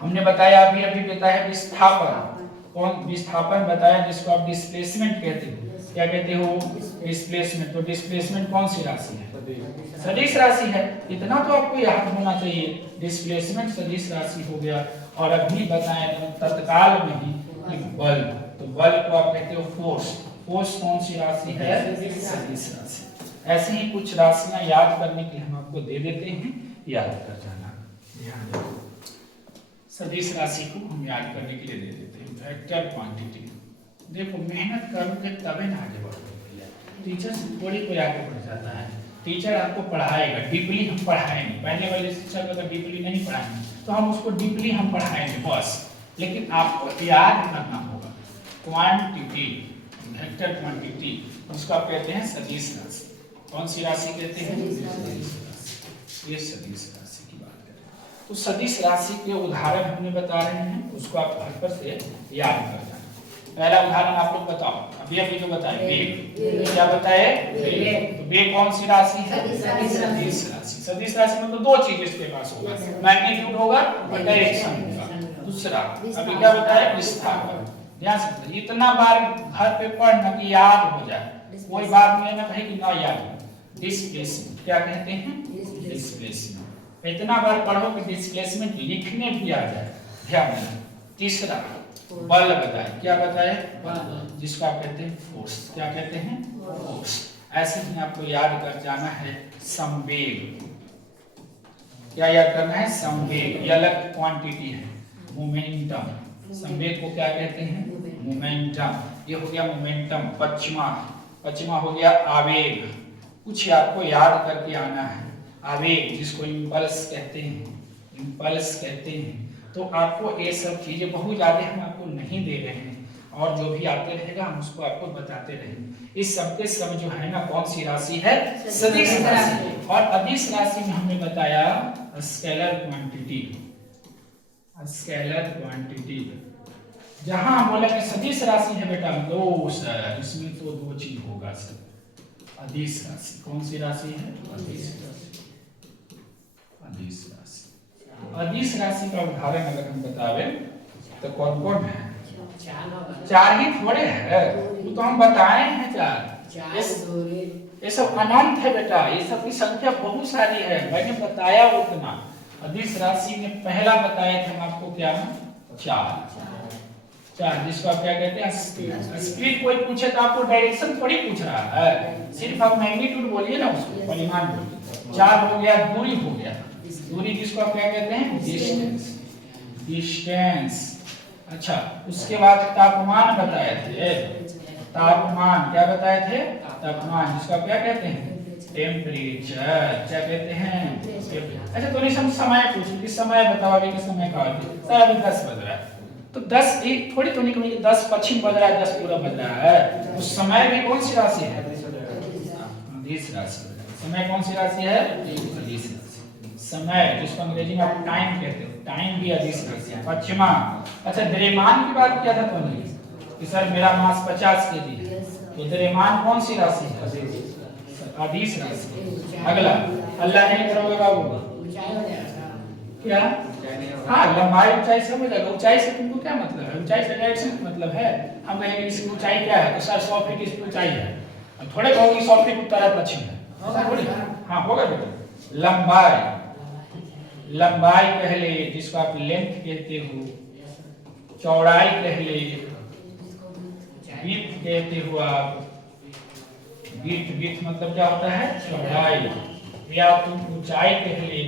हमने बताया अभी बताया विस्थापन। कौन? विस्थापन बताया जिसको आप डिस्प्लेसमेंट कहते हो। क्या कहते हो? डिस्प्लेसमेंट। तो डिस्प्लेसमेंट कौन सी राशि है? सदिश राशि है। इतना तो आपको याद होना चाहिए, डिस्प्लेसमेंट सदिश राशि हो गया। और अभी बताया तत्काल में ही कि बल, तो बल को आप कहते हो फोर्स। फोर्स कौन सी राशि है? सदिश राशि। ऐसे ही कुछ राशियां याद करने के लिए हम आपको दे देते हैं, याद कर जाना। ध्यान रखो, सदिश राशि को हम याद करने के लिए दे देते हैं। Vector quantity. देखो मेहनत करोगे तभी ना आगे बढ़ोगे। टीचर से थोड़ी कोई आगे बढ़ जाता है। टीचर आपको पढ़ाएगा, डीपली हम पढ़ाएंगे। पहले वाले शिक्षक अगर डीपली नहीं पढ़ाएंगे तो हम उसको डीपली हम पढ़ाएंगे बस, लेकिन आपको याद करना होगा। क्वांटिटी, वेक्टर क्वांटिटी, उसको आप कहते हैं सदिश राशि। कौन सी राशि कहते हैं? ये सदिश राशि की बात करें तो सदिश राशि के उदाहरण हमने बता रहे हैं, उसको आप घर पर से याद कर जाना। पहला उदाहरण आप लोग बताओ। अभी जो बताए वेग, क्या बताए? वेग। तो वेग कौन सी राशि है? सदिश राशि। सदिश राशि में तो 2 चीज इसके पास होगा, मैग्नीट्यूड होगा और डायरेक्शन होगा। दूसरा अभी क्या बताया? विस्थापन। ध्यान से इतना बार घर पे पढ़ना कि याद हो जाए, कोई बात नहीं है ना भाई कि ना याद हो। डिस्प्लेसमेंट क्या कहते हैं? डिस्प्लेसमेंट। इतना बार पढ़ो कि डिस्प्लेसमेंट लिखने भी आ जाए। ध्यान देना। तीसरा बल बताए। क्या बताए? बल, जिसको आप कहते हैं फोर्स। क्या कहते हैं? फोर्स। ऐसे ही आपको याद कर जाना है संवेग। क्या याद करना है? संवेग। ये अलग क्वांटिटी है। मोमेंटम, संवेग को क्या कहते हैं? मोमेंटम। ये हो गया मोमेंटम। पश्चिमा, पश्चिमा हो गया आवेग। कुछ आपको याद करके आना है। आवेग जिसको इंपल्स कहते हैं, इंपल्स कहते हैं। तो आपको ये सब चीजें बहुत ज्यादा हम आपको नहीं दे रहे हैं, और जो भी आते रहेगा हम उसको आपको बताते रहेंगे। इस सब के सब जो है ना कौन सी राशि है? सदिश राशि। और अदिश राशि में हमने बताया स्केलर क्वांटिटी। स्केलर क्वांटिटी जहां हम बोलेंगे सदिश राशि है बेटा, लो सर इसमें तो 2 चीज होगा सर। अदिश राशि। कौन सी राशि है? अदिश राशि। अदिश राशि। अदिश राशि का उदाहरण अगर हम बतावे तो कौन कौन है? 4 ही थोड़े है, वो तो हम बताए हैं 4। ये सब अनंत है बेटा, ये सब की संख्या बहुत सारी है, मैंने बताया उतना। अदिश राशि में पहला बताया था आपको क्या? 4, जिसको आप क्या कहते हैं? स्पीड। स्पीड कोई पूछे तो आपको डायरेक्शन थोड़ी पूछ रहा है, सिर्फ आप मैग्नीट्यूड बोलिए ना, उसको परिमाण बोलिए। 4 हो गया। दूरी हो गया। दूरी जिसको आप क्या कहते हैं? डिस्टेंस। डिस्टेंस। अच्छा, उसके बाद तापमान बताए थे। तापमान क्या बताए थे? तापमान जिसको आप क्या कहते हैं? टेम्परेचर। क्या कहते हैं? अच्छा तो नहीं समय पूछो कि समय बताओ अभी के समय का सर अभी 10 बज रहा है, तो 10 एक थोड़ी तो नहीं कहेंगे 10 पश्चिम बज रहा है 10 पूर्व बज रहा है। उस समय भी कौन सी राशि है? अदिश राशि। समय कौन सी राशि है? अदिश राशि। समय जिसको अंग्रेजी में आप टाइम कहते हो, टाइम भी अदिश राशि है। पश्चिमा। अच्छा द्रव्यमान की बात किया था तुमने कि सर मेरा मास 50 केजी है, तो द्रव्यमान कौन सी राशि है? अदिश राशि। अगला अल्लाह नहीं करोगे बाबू क्या? हाँ लंबाई ऊंचाई सब हो जाएगा। ऊंचाई से तुमको क्या मतलब है? ऊंचाई से डायरेक्शन मतलब है। हम कहेंगे इसकी ऊंचाई क्या है तो सर 100 फीट इसकी ऊंचाई है, थोड़े कहोगे 100 फीट उत्तर है पश्चिम है। हाँ होगा बेटा। लंबाई, लंबाई कह ले जिसको आप लेंथ कहते हो। चौड़ाई कह ले, विड्थ कहते हो आप। विड्थ, विड्थ मतलब क्या होता है? चौड़ाई। या तुम ऊंचाई कह ले,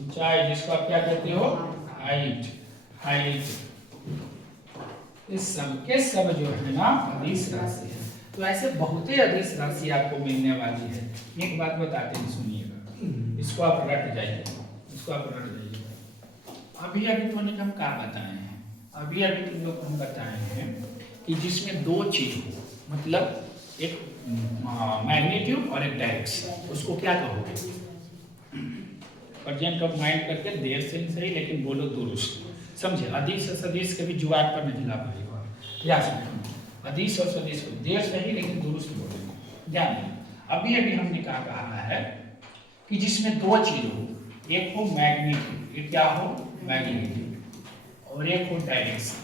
ऊंचाई जिसको आप क्या कहते हो? हाइट। हाइट। इस सब के सब जो है ना अदिश राशि है। तो ऐसे बहुत ही अदिश राशि आपको मिलने वाली है। एक बात बताते हैं सुनिएगा, इसको आप रट जाइए, इसको आप रट जाइए। अभी तुम लोग हम क्या बताए हैं, अभी तुम लोग को हम बताए हैं कि जिसमें दो चीज हो, मतलब एक मैग्नीट्यूड और एक डायरेक्शन, उसको क्या कहोगे? प्रेजेंट ऑफ माइंड करके देर से सही लेकिन बोलो दुरुस्त, समझे? अदिश और सदिश के भी जुगाड़ पर नहीं ला पाएगा, ध्यान से। अदिश और सदिश को देर सही लेकिन दुरुस्त बोलेंगे, ध्यान दें। अभी हमने कहा है कि जिसमें दो चीज हो, एक हो मैग्नीट्यूड, एक क्या हो मैग्नीट्यूड, और एक हो डायरेक्शन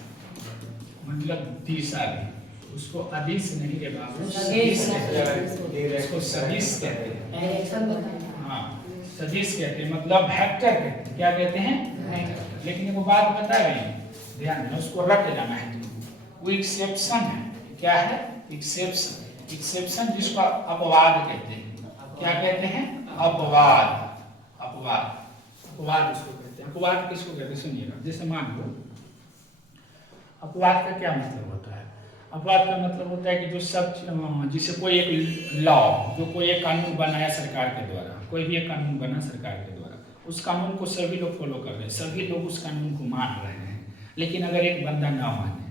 मतलब दिशा भी, उसको अदिश नहीं रे बाबू, सदिश कहते हैं, इसको सदिश कहते हैं। हाँ सदिश कहते हैं, मतलब वेक्टर कहते हैं, क्या कहते हैं? लेकिन वो बात बता रहे हैं, ध्यान देना, उसको रट लेना है। वो एक्सेप्शन है, क्या है? एक्सेप्शन। एक्सेप्शन जिसको अपवाद कहते हैं, क्या कहते हैं? अपवाद। अपवाद, अपवाद इसको कहते हैं। अपवाद किसको कहते हैं सुनिएगा, जैसे मान लो अपवाद का क्या मतलब होता है? अपवाद का मतलब होता है कि जो सब, जिसे कोई एक लॉ, जो कोई एक कानून बनाया सरकार के द्वारा, कोई भी एक कानून बना सरकार के द्वारा, उस कानून को सभी लोग फॉलो कर रहे हैं, सभी लोग उस कानून को मान रहे हैं, लेकिन अगर एक बंदा ना माने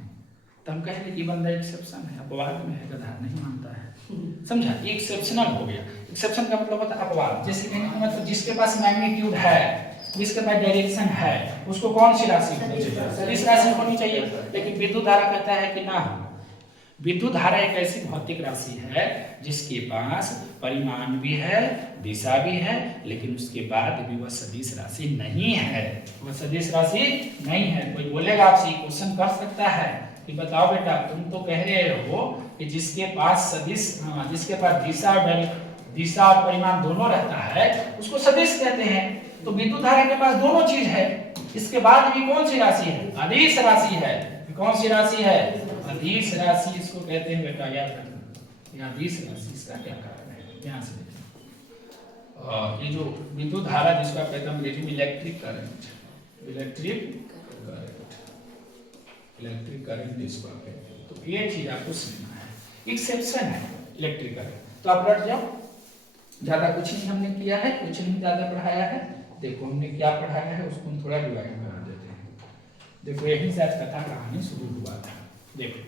तो हम कहेंगे कि बंदा एक्सेप्शन है, अपवाद में है, गधा नहीं मानता है, समझा? एक्सेप्शनल हो गया। एक्सेप्शन का मतलब होता है अपवाद। जैसे कहने का मतलब जिसके पास मैग्नीट्यूड है, जिसके पास डायरेक्शन है, उसको कौन सी राशि होनी चाहिए? सदिश राशि होनी चाहिए। लेकिन विद्युत धारा कहता है कि ना, विद्युत धारा एक ऐसी भौतिक राशि है जिसके पास परिमाण भी है, दिशा भी है, लेकिन उसके बाद भी वह सदिश राशि नहीं है, वह सदिश राशि नहीं है। कोई बोलेगा आपसे क्वेश्चन कर सकता है कि बताओ बेटा, तुम तो कह रहे हो कि जिसके पास सदिश, जिसके पास दिशा और परिमाण दोनों रहता है उसको सदिश कहते हैं। तो विद्युत धारा के पास दोनों चीज है, इसके बाद भी कौन सी राशि है? अदिश राशि है। कौन सी राशि है? अदिश राशि इसको कहते हैं बेटा, याद रखना। यहाँ अदिश राशि, इसका क्या कारण है ध्यान से देखें। ये जो विद्युत धारा जिसको आप कहते हैं electric current, electric current, electric current जिसको आप कहते हैं, तो ये चीज आपको समझना है। एक्सेप्शन है इलेक्ट्रिक करंट, तो आप रट जाओ। ज्यादा कुछ नहीं हमने किया है, कुछ नहीं ज्यादा पढ़ाया है। देखो हमने क्या पढ़ाया है उसको हम थोड़ा डिवाइड करा देते हैं। देखो यही से आज कथा कहानी शुरू हुआ था। देखो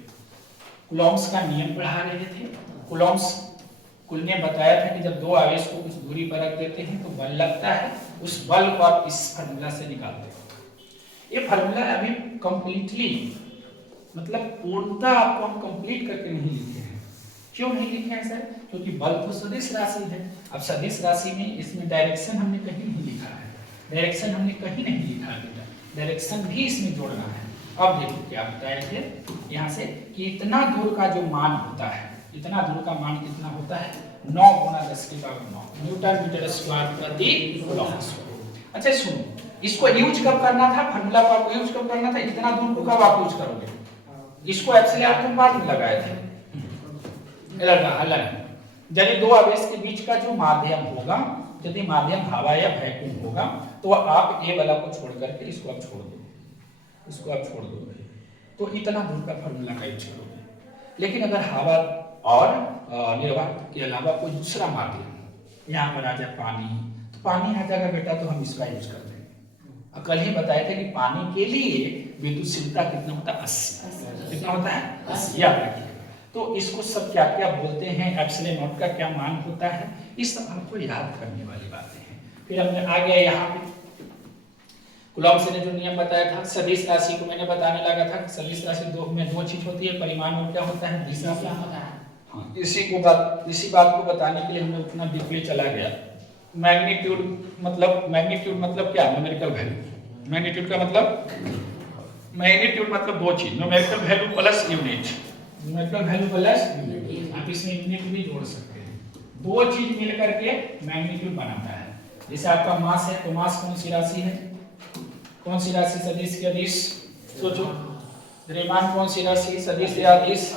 कूलॉम्स का नियम पढ़ा रहे थे। कुल ने बताया था कि जब दो आवेश को कुछ दूरी पर रख देते हैं तो बल लगता है, उस बल को आप इस फार्मूला से निकालते हो। ये फार्मूला अभी कंप्लीटली, मतलब पूर्णतः आपको हम कंप्लीट करके नहीं लिखे हैं। क्यों नहीं लिखे हैं सर? क्योंकि बल तो सदिश राशि है। अब सदिश राशि में इसमें डायरेक्शन हमने कहीं नहीं लिखा है, डायरेक्शन हमने कहीं नहीं लिखा है बेटा, डायरेक्शन भी इसमें जोड़ना है। अब देखो क्या बताया थे यहाँ से कि इतना दूर का जो मान होता है, इतना दूर का मान कितना होता है? 9 गुना 10 की पावर 9 न्यूटन मीटर स्क्वायर प्रति कूलॉम। अच्छा सुनो, इसको यूज कब करना था? फार्मूला को आपको यूज कब करना था? इतना दूर को कब आप यूज करोगे? इसको एप्सिलॉन तुम बाद में लगाए थे, यदि दो आवेश के बीच का जो माध्यम होगा, यदि माध्यम हवा या वैक्यूम होगा, तो आप ए वाला को छोड़ करके इसको आप छोड़ दो, इसको आप छोड़ दोगे तो इतना दूर का फार्मूला का यूज करोगे। लेकिन अगर हवा और निर्वात के अलावा कोई दूसरा माध्यम यहाँ पर आ जाए, पानी, तो पानी आ जाएगा बेटा, तो हम इसका यूज कर देंगे। कल ही बताए थे कि पानी के लिए विद्युतशीलता कितना होता है? 80। कितना होता है? 80। याद रखिए। तो इसको सब क्या क्या बोलते हैं, एप्सिलॉन नॉट का क्या मान होता है, इस सब आपको याद करने वाली बातें हैं। फिर हमने आ गया यहाँ पे कूलॉम्स ने जो नियम बताया था, सदिश राशि को मैंने बताने लगा था कि सदिश राशि में दो चीज होती है, परिमाण और क्या होता है? दिशा होता है। हाँ, इसी बात को बताने के लिए हमने उतना डीपली चला गया। मैग्नीट्यूड मतलब क्या? Numerical value. मैग्नीट्यूड का मतलब, मैग्नीट्यूड मतलब दो चीज, numerical value plus unit, numerical value plus unit, आप इसमें यूनिट भी जोड़ सकते हैं। दो चीज मिल करके मैग्नीट्यूड बनाता है। जैसे आपका मास है, तो मास कौन सी राशि है? कौन सी राशि? सदिश की अदिश? सोचो। द्रव्यमान कौन सी राशि? सदिश या अदिश?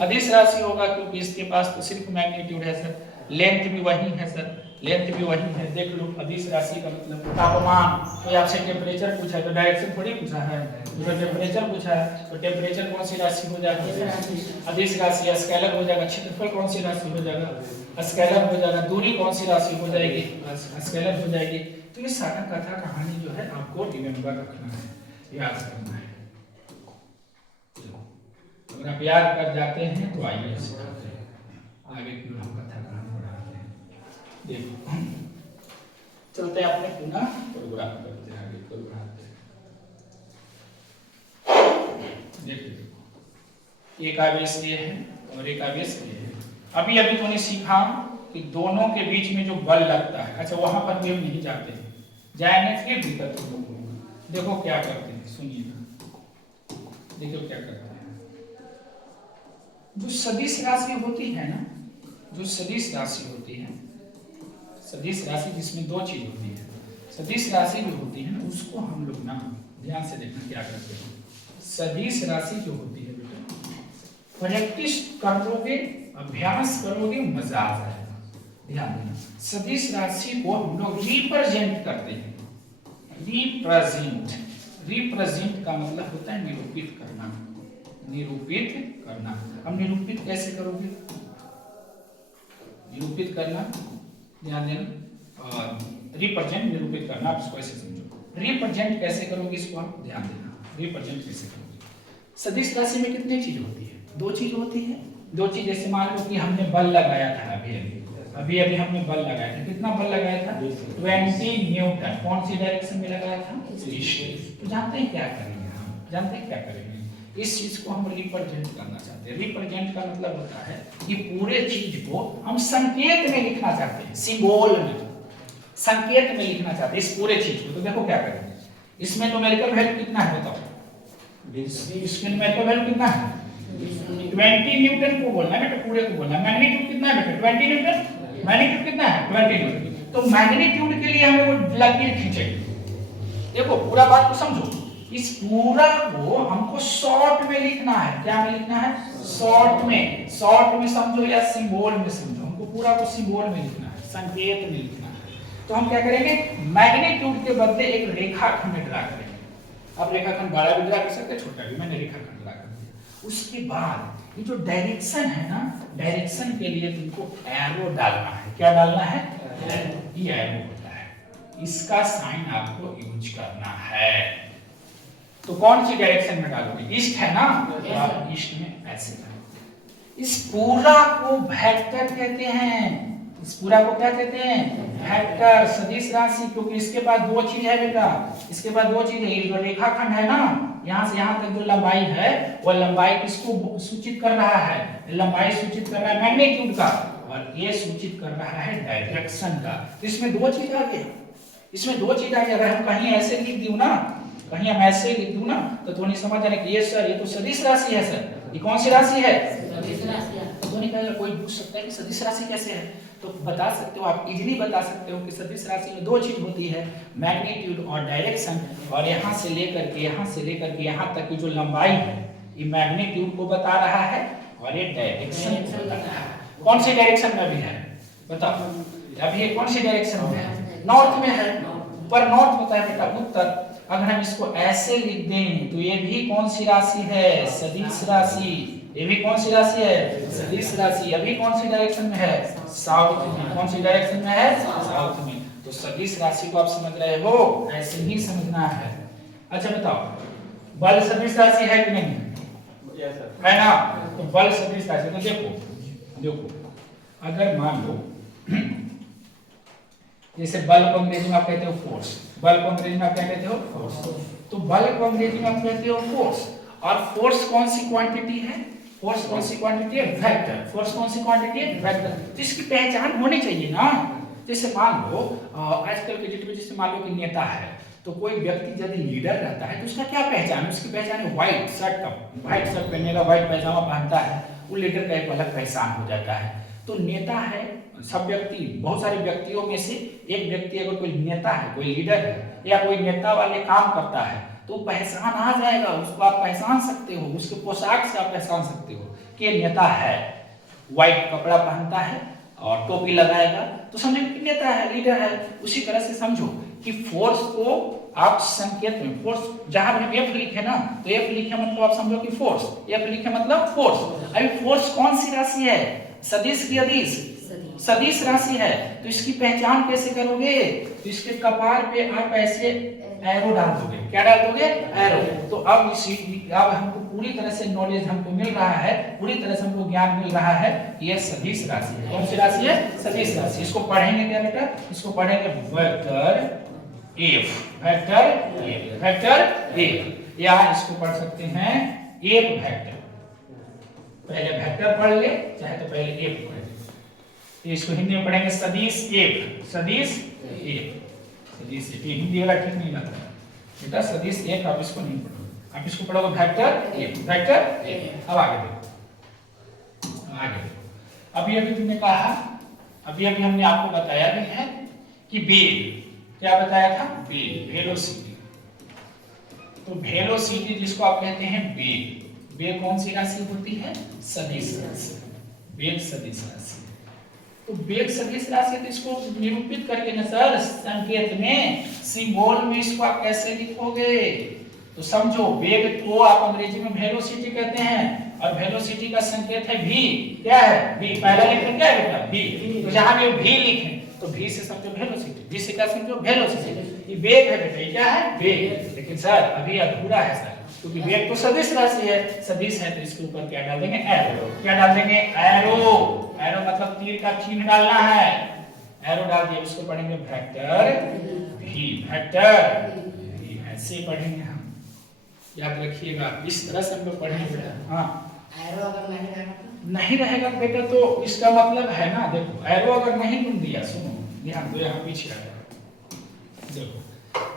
अदिश राशि होगा, क्योंकि इसके पास तो सिर्फ मैग्नीट्यूड है सर, लेंथ भी वही है सर, लेंथ भी वही है। देख लो अदिश राशि का मतलब तापमान। कोई आपसे टेम्परेचर पूछा है तो डायरेक्शन थोड़ी पूछा है, तो टेम्परेचर पूछा है तो टेम्परेचर कौन सी राशि हो जाएगी? अदिश राशि। स्केलर हो जाएगा। क्षेत्रफल कौन सी राशि हो जाएगा? स्केलर हो जाएगा। दूरी कौन सी राशि हो जाएगी? स्केलर हो जाएगी। तो ये सारा कथा कहानी जो है आपको रिमेम्बर रखना है, याद करना है। अगर आप याद कर जाते हैं तो आइए सिखाते हैं आगे की हम कथा कहानी बढ़ाते हैं। देखो चलते हैं अपने पुनः प्रोग्राम करते हैं, आगे को बढ़ाते हैं। देखो एक आवेश ये है और एक आवेश ये है। अभी अभी तूने सीखा कि दोनों के बीच में जो बल लगता है, अच्छा वहां पर भी हम नहीं जाते हैं, जाएंगे फिर दिक्कत होगा। देखो क्या करते हैं, सुनिएगा, देखो क्या करते हैं। जो सदिश राशि होती है ना, जो सदिश राशि होती है, सदिश राशि जिसमें दो चीज होती है, सदिश राशि जो होती है ना, उसको हम लोग ना ध्यान से देखना क्या करते हैं। सदिश राशि जो होती है बेटा, प्रैक्टिस करोगे, अभ्यास करोगे, मजा आ जाएगा। ध्यान देना, सदिश राशि को हम लोग रिप्रेजेंट करते हैं। रिप्रेजेंट, रिप्रेजेंट का मतलब होता है निरूपित करना, निरूपित करना। हम निरूपित कैसे करोगे, निरूपित करना, ध्यान देना, और रिप्रेजेंट निरूपित करना, आप इसको ऐसे समझो। रिप्रेजेंट कैसे करोगे इसको आप ध्यान देना, रिप्रेजेंट कैसे करोगे। सदिश राशि में कितनी चीज होती है, दो चीज होती है, दो चीज। जैसे मान लो कि हमने बल लगाया था, अभी अभी हमने बल लगाया था, कितना बल लगाया था, 20 न्यूटन। कौन सी डायरेक्शन में लगाया था, ईस्ट। तो जानते हैं क्या करेंगे हम, जानते हैं क्या करेंगे, इस चीज को हम रिप्रेजेंट करना चाहते हैं। रिप्रेजेंट का मतलब होता है कि पूरे चीज को हम संकेत में लिखना चाहते हैं, सिंबल में, संकेत में लिखना चाहते हैं इस पूरे चीज को। तो देखो क्या करेंगे, इसमें न्यूमेरिकल वैल्यू कितना है बताओ, इसमें न्यूमेरिकल वैल्यू कितना है, 20 न्यूटन को बोलना है बेटा, पूरे को बोलना है। मैग्नीट्यूड कितना है बेटा, 20 न्यूटन। मैग्नीट्यूड कितना है, 20 न्यूटन। तो मैग्नीट्यूड के लिए हमें वो लकीर खींचेंगे। देखो पूरा बात को समझो, इस पूरा को हमको शॉर्ट में लिखना है। क्या में लिखना है, शॉर्ट में। शॉर्ट में समझो या सिंबल में समझो, हमको पूरा को सिंबल में लिखना है, संकेत में लिखना है। तो हम क्या करेंगे, मैग्नीट्यूड के बदले एक रेखाखंड ड्रा करेंगे। आप रेखाखंड बड़ा भी ड्रा कर सकते हैं, छोटा भी। मैंने रेखाखंड ड्रा कर दिया। उसके बाद ये जो डायरेक्शन है ना, डायरेक्शन के लिए तुमको एरो डालना है। क्या डालना है, ये एरो होता है, इसका साइन आपको यूज करना है। तो कौन सी डायरेक्शन में डालोगे, ईस्ट है ना, तो आप ईस्ट में ऐसे करोगे। इस पूरा को वेक्टर कहते हैं, इस पूरा को क्या कहते हैं, वेक्टर। सदिश राशि, क्योंकि इसके पास दो चीज है बेटा, इसके पास दो चीज है। ये जो रेखाखंड है ना, यहाँ से यहाँ तक जो लंबाई है, वो लंबाई किसको सूचित कर रहा है, लंबाई सूचित कर रहा है मैग्नीट्यूड का, और ये सूचित कर रहा है डायरेक्शन का। तो इसमें दो चीज आ गया, इसमें दो चीज आ गया। अगर हम कहीं ऐसे लिख दूं ना, कहीं हम ऐसे लिख दूं ना, तो थोड़ी समझ आने कि ये सर ये तो सदिश राशि है। सर ये कौन सी राशि है, सदिश राशि है। तो नहीं कहेगा, कोई पूछ सकता है कि सदिश राशि कैसे है, तो बता सकते हो आप, इजीली बता सकते हो कि सदिश राशि में दो चीज होती है, मैग्नीट्यूड और डायरेक्शन। और यहाँ से लेकर के यहाँ तक की जो लंबाई है, ये मैग्नीट्यूड को बता रहा है और ये डायरेक्शन को बता रहा है। कौन सी डायरेक्शन में भी है बताओ, अभी ये कौन सी डायरेक्शन में है, नॉर्थ में है। ऊपर नॉर्थ होता है बेटा, उत्तर। अगर हम इसको ऐसे लिख दें तो ये भी कौन सी राशि है, सदिश राशि। ये भी कौन सी राशि है, सदिश राशि। अभी कौन सी डायरेक्शन में है, साउथ में। कौन सी डायरेक्शन में है, साउथ में। तो सदिश राशि को आप समझ रहे हो, ऐसे ही समझना है। अच्छा बताओ, बल सदिश राशि है कि नहीं है ना, तो बल सदिश राशि। तो देखो अगर मान लो जैसे बल को अंग्रेजी में आप कहते हो फोर्स, बल को अंग्रेजी में आप क्या कहते हो, फोर्स। तो बल को अंग्रेजी में आप कहते हो फोर्स। और फोर्स कौन सी क्वांटिटी है, फोर्स कौन सी क्वांटिटी है, वेक्टर। फोर्स कौन सी क्वांटिटी है, वेक्टर। तो इसकी पहचान होनी चाहिए ना। जैसे मान लो आजकल के डेट में, जैसे मान लो कि नेता है, तो कोई व्यक्ति यदि लीडर रहता है तो उसका क्या पहचान है, उसकी पहचान है व्हाइट शर्ट का, व्हाइट शर्ट पहनेगा, व्हाइट पैजामा पहनता है, वो लीडर का एक अलग पहचान हो जाता है। तो नेता है, सब व्यक्ति, बहुत सारे व्यक्तियों में से एक व्यक्ति अगर कोई नेता है, कोई लीडर है, या कोई नेता वाले काम करता है, तो पहचान आ जाएगा, उसको आप पहचान सकते हो, उसके पोशाक से आप पहचान सकते हो कि ये नेता है। व्हाइट कपड़ा पहनता है और टोपी लगाएगा तो समझो कि नेता है, लीडर है। उसी तरह से समझो कि फोर्स को आप संकेत में, फोर्स जहां भी एफ लिखे ना, तो एफ लिखे मतलब आप समझो कि फोर्स, एफ लिखे मतलब फोर्स। अभी फोर्स कौन सी राशि है, सदिश की अदिश, सदिश राशि है, तो इसकी पहचान कैसे करोगे? तो इसके कपार पे आप ऐसे एरो डाल दोगे। क्या डाल दोगे? एरो। तो अब अब हमको पूरी तरह से नॉलेज हमको मिल रहा है, पूरी तरह से हमको ज्ञान मिल रहा है कि यह सदिश राशि है। कौन सी राशि है? सदिश राशि। इसको पढ़ेंगे क्या बेटा? इसको पढ़ेंगे vector F, vector F, vector F, या इसको पढ़ सकते हैं एफ वेक्टर। पहले वेक्टर पढ़ ले, चाहे तो पहले एफ पढ़ ले। इसको हिंदी में पढ़ेंगे सदिश एफ, सदिश एफ, सदिश एफ। हिंदी वाला ठीक नहीं लगता बेटा, सदिश एफ आप इसको नहीं पढ़ोगे, आप इसको पढ़ोगे वेक्टर एफ, वेक्टर एफ। अब आगे देखो, आगे देखो। अभी तुमने कहा, अभी हमने आपको बताया भी है कि वेग, क्या बताया था? वेग, वेलोसिटी। तो वेलोसिटी जिसको आप कहते हैं वेग, वेग कौन सी राशि होती है? सदिश राशि। वेग सदिश राशि। तो वेग सदिश राशि, तो इसको निरूपित करके ना सर, संकेत में, सिंबल में इसको आप कैसे लिखोगे? तो समझो, वेग को आप अंग्रेजी में वेलोसिटी कहते हैं, और वेलोसिटी का संकेत है v। क्या है? v। पहला लेटर क्या है बेटा? v। तो जहां भी v लिखें तो v से समझो वेलोसिटी, v से क्या समझो? वेलोसिटी। ये वेग है बेटा, ये क्या है? वेग। लेकिन सर अभी अधूरा है सर, क्योंकि वेग तो सदिश राशि है, सदिश है, तो इसके ऊपर क्या डाल देंगे? एरो। क्या डाल देंगे? एरो। एरो मतलब तीर का चिन्ह डालना है, एरो डाल दिया। उसको पढ़ेंगे वेक्टर v, वेक्टर v। ऐसे पढ़ेंगे हम, याद रखिएगा, इस तरह से हम लोग पढ़ेंगे बेटा। हाँ, एरो अगर नहीं रहेगा बेटा तो इसका मतलब है ना, देखो एरो अगर नहीं तुम दिया, सुनो ध्यान दो, यहाँ पीछे आ जाओ। देखो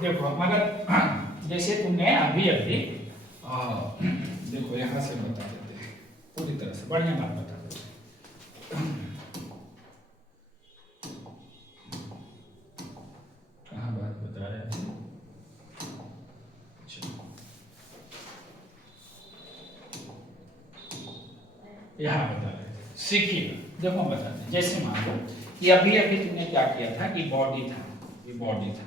देखो, मगर जैसे तुमने अभी देखो यहाँ से बता देते हैं पूरी तरह से, बढ़िया बात बता देते हैं। कहाँ बात बता रहे थे? यहाँ बता रहे थे, सीखिएगा। देखो बताते हैं, जैसे मान लो कि अभी तुमने क्या किया था कि बॉडी था, ये बॉडी था,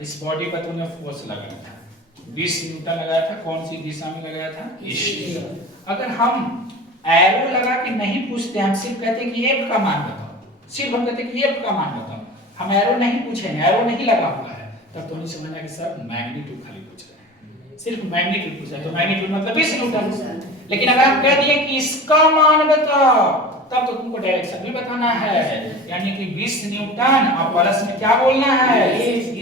इस बॉडी पर तुमने फोर्स लगाया था, 20 न्यूटन लगाया था। कौन सी दिशा में लगाया था? ईस्ट। अगर हम एरो लगा के नहीं पूछते, हम सिर्फ कहते कि एफ का मान बताओ, सिर्फ हम कहते कि एफ का मान बताओ, हम एरो नहीं पूछेंगे, एरो नहीं लगा हुआ है, तब तो नहीं समझना कि सर मैग्नीट्यूड खाली पूछ रहे हैं, सिर्फ मैग्नीट्यूड पूछा, तो मैग्नीट्यूड मतलब 20 न्यूटन। लेकिन अगर हम कह दिए कि इसका मान बताओ, तब तो तुमको डायरेक्शन भी बताना है, यानी कि 20 न्यूटन और प्लस में क्या बोलना है?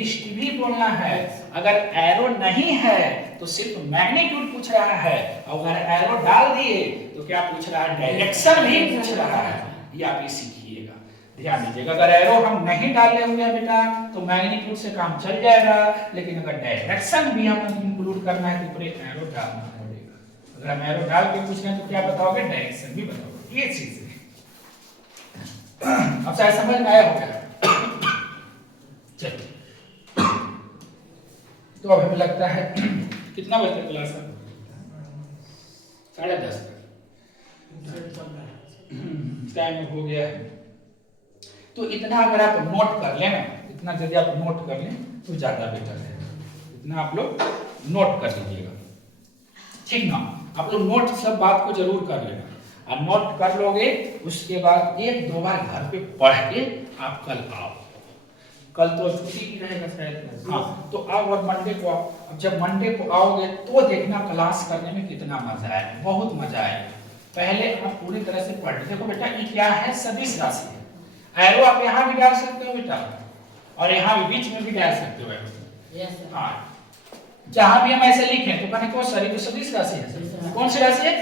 ईस्ट भी बोलना है। अगर एरो नहीं है तो सिर्फ मैग्नीट्यूड पूछ रहा है, और अगर एरो डाल दिए तो क्या पूछ रहा है? डायरेक्शन भी पूछ रहा है। ये आप ये सीखिएगा, ध्यान दीजिएगा। अगर एरो हम नहीं डाले हुए हैं बेटा तो मैग्नीट्यूड से काम चल जाएगा, लेकिन अगर डायरेक्शन भी हम इंक्लूड करना है तो पूरे एरो डालना पड़ेगा। अगर हम एरो डाल के पूछ रहे हैं तो क्या बताओगे? डायरेक्शन भी बताओगे। ये चीज है। अब शायद समझ में आया होगा। चलिए, तो अब हमें लगता है कितना बजे तक क्लास है? 10:30 टाइम हो गया है। तो इतना अगर आप नोट कर लें ना, इतना यदि आप नोट कर लें तो ज्यादा बेटर है। इतना आप लोग नोट कर लीजिएगा, ठीक ना? आप लोग नोट सब बात को जरूर कर लेना, और नोट कर लोगे उसके बाद 1-2 बार घर पे पढ़ के आप कल आओ। कल तो छुट्टी की रहेगा शायद, हाँ, तो आओ और मंडे को आओ। अब जब मंडे को आओगे तो देखना क्लास करने में कितना मजा आएगा, बहुत मजा आएगा। पहले आप पूरी तरह से पढ़ लीजिए। देखो बेटा, ये क्या है? सदिश राशि है। एरो आप यहाँ भी डाल सकते हो बेटा, और यहाँ भी बीच में भी डाल सकते हो एरो। हाँ, जहां भी हम ऐसे लिखें तो कहने को सर तो सदिश राशि है। कौन सी राशि है?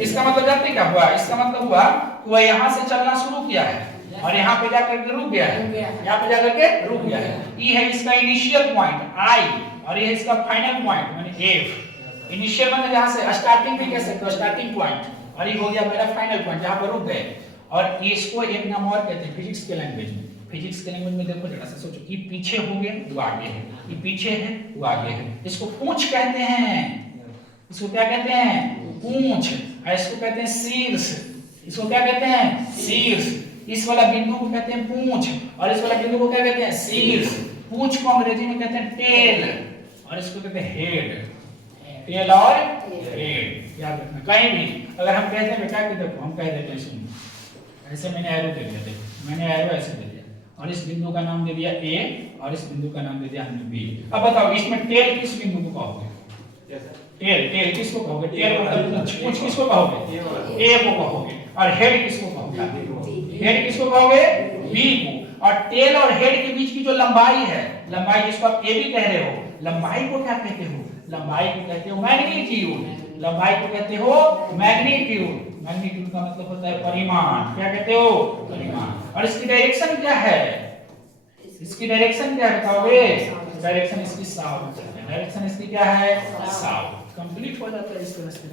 इसका मतलब जानते क्या हुआ? इसका मतलब हुआ कि वह यहाँ से चलना शुरू किया है और यहाँ पे जाकर के रुक गया है, यहाँ पे जाकर के रुक गया है। ये है इसका इनिशियल पॉइंट आई, और ये है इसका फाइनल पॉइंट माने एफ। इनिशियल मतलब जहाँ से स्टार्टिंग भी कह सकते हो, स्टार्टिंग पॉइंट, और ये हो गया मेरा फाइनल पॉइंट जहाँ पर रुक गए। और इसको एक नाम और कहते हैं फिजिक्स के लैंग्वेज में। फिजिक्स के लैंग्वेज में देखो जरा सा सोचो कि पीछे हो गया वो आगे है, ये पीछे है वो आगे है। इसको पूंछ कहते हैं, इसको क्या कहते हैं? पूंछ। और इसको कहते हैं शीर्ष। इसको क्या कहते हैं? शीर्ष। इस वाला बिंदु को कहते हैं पूंछ, और इस वाला बिंदु को क्या कहते हैं? शीर्ष। पूंछ को अंग्रेजी में कहते हैं टेल, और इसको कहते हैं हेड। टेल और हेड याद रखना। कहीं भी अगर हम कहते हैं बेटा कि देखो, हम कह देते हैं सुनो, ऐसे मैंने एरो दे दिया, देखो मैंने एरो ऐसे दे दिया और इस बिंदु का नाम दे दिया ए और इस बिंदु का नाम दे दिया हमने बी। अब बताओ इसमें टेल किस बिंदु को कहोगे? टेल किसको कहोगे? टेल मतलब पूंछ किसको कहोगे? ए को कहोगे। और हेड किसको कहोगे? हेड किसको कहोगे? बी को। और टेल और हेड के बीच की जो लंबाई है, लंबाई जिसको आप ए भी कह रहे हो, लंबाई को क्या कहते हो? लंबाई को कहते हो मैग्नीट्यूड। लंबाई को कहते हो मैग्नीट्यूड। मैग्नीट्यूड का मतलब होता है परिमाण। क्या कहते हो? परिमाण। और इसकी डायरेक्शन क्या है? इसकी डायरेक्शन क्या है बताओगे? डायरेक्शन इसकी साउथ है। डायरेक्शन इसकी क्या है? साउथ। कंप्लीट हो जाता है इस तरह से।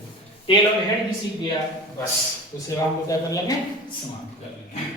टेल और हेड भी सीख गया, बस तो सेवा हम लोग क्या कर लेंगे? समाप्त कर लेंगे।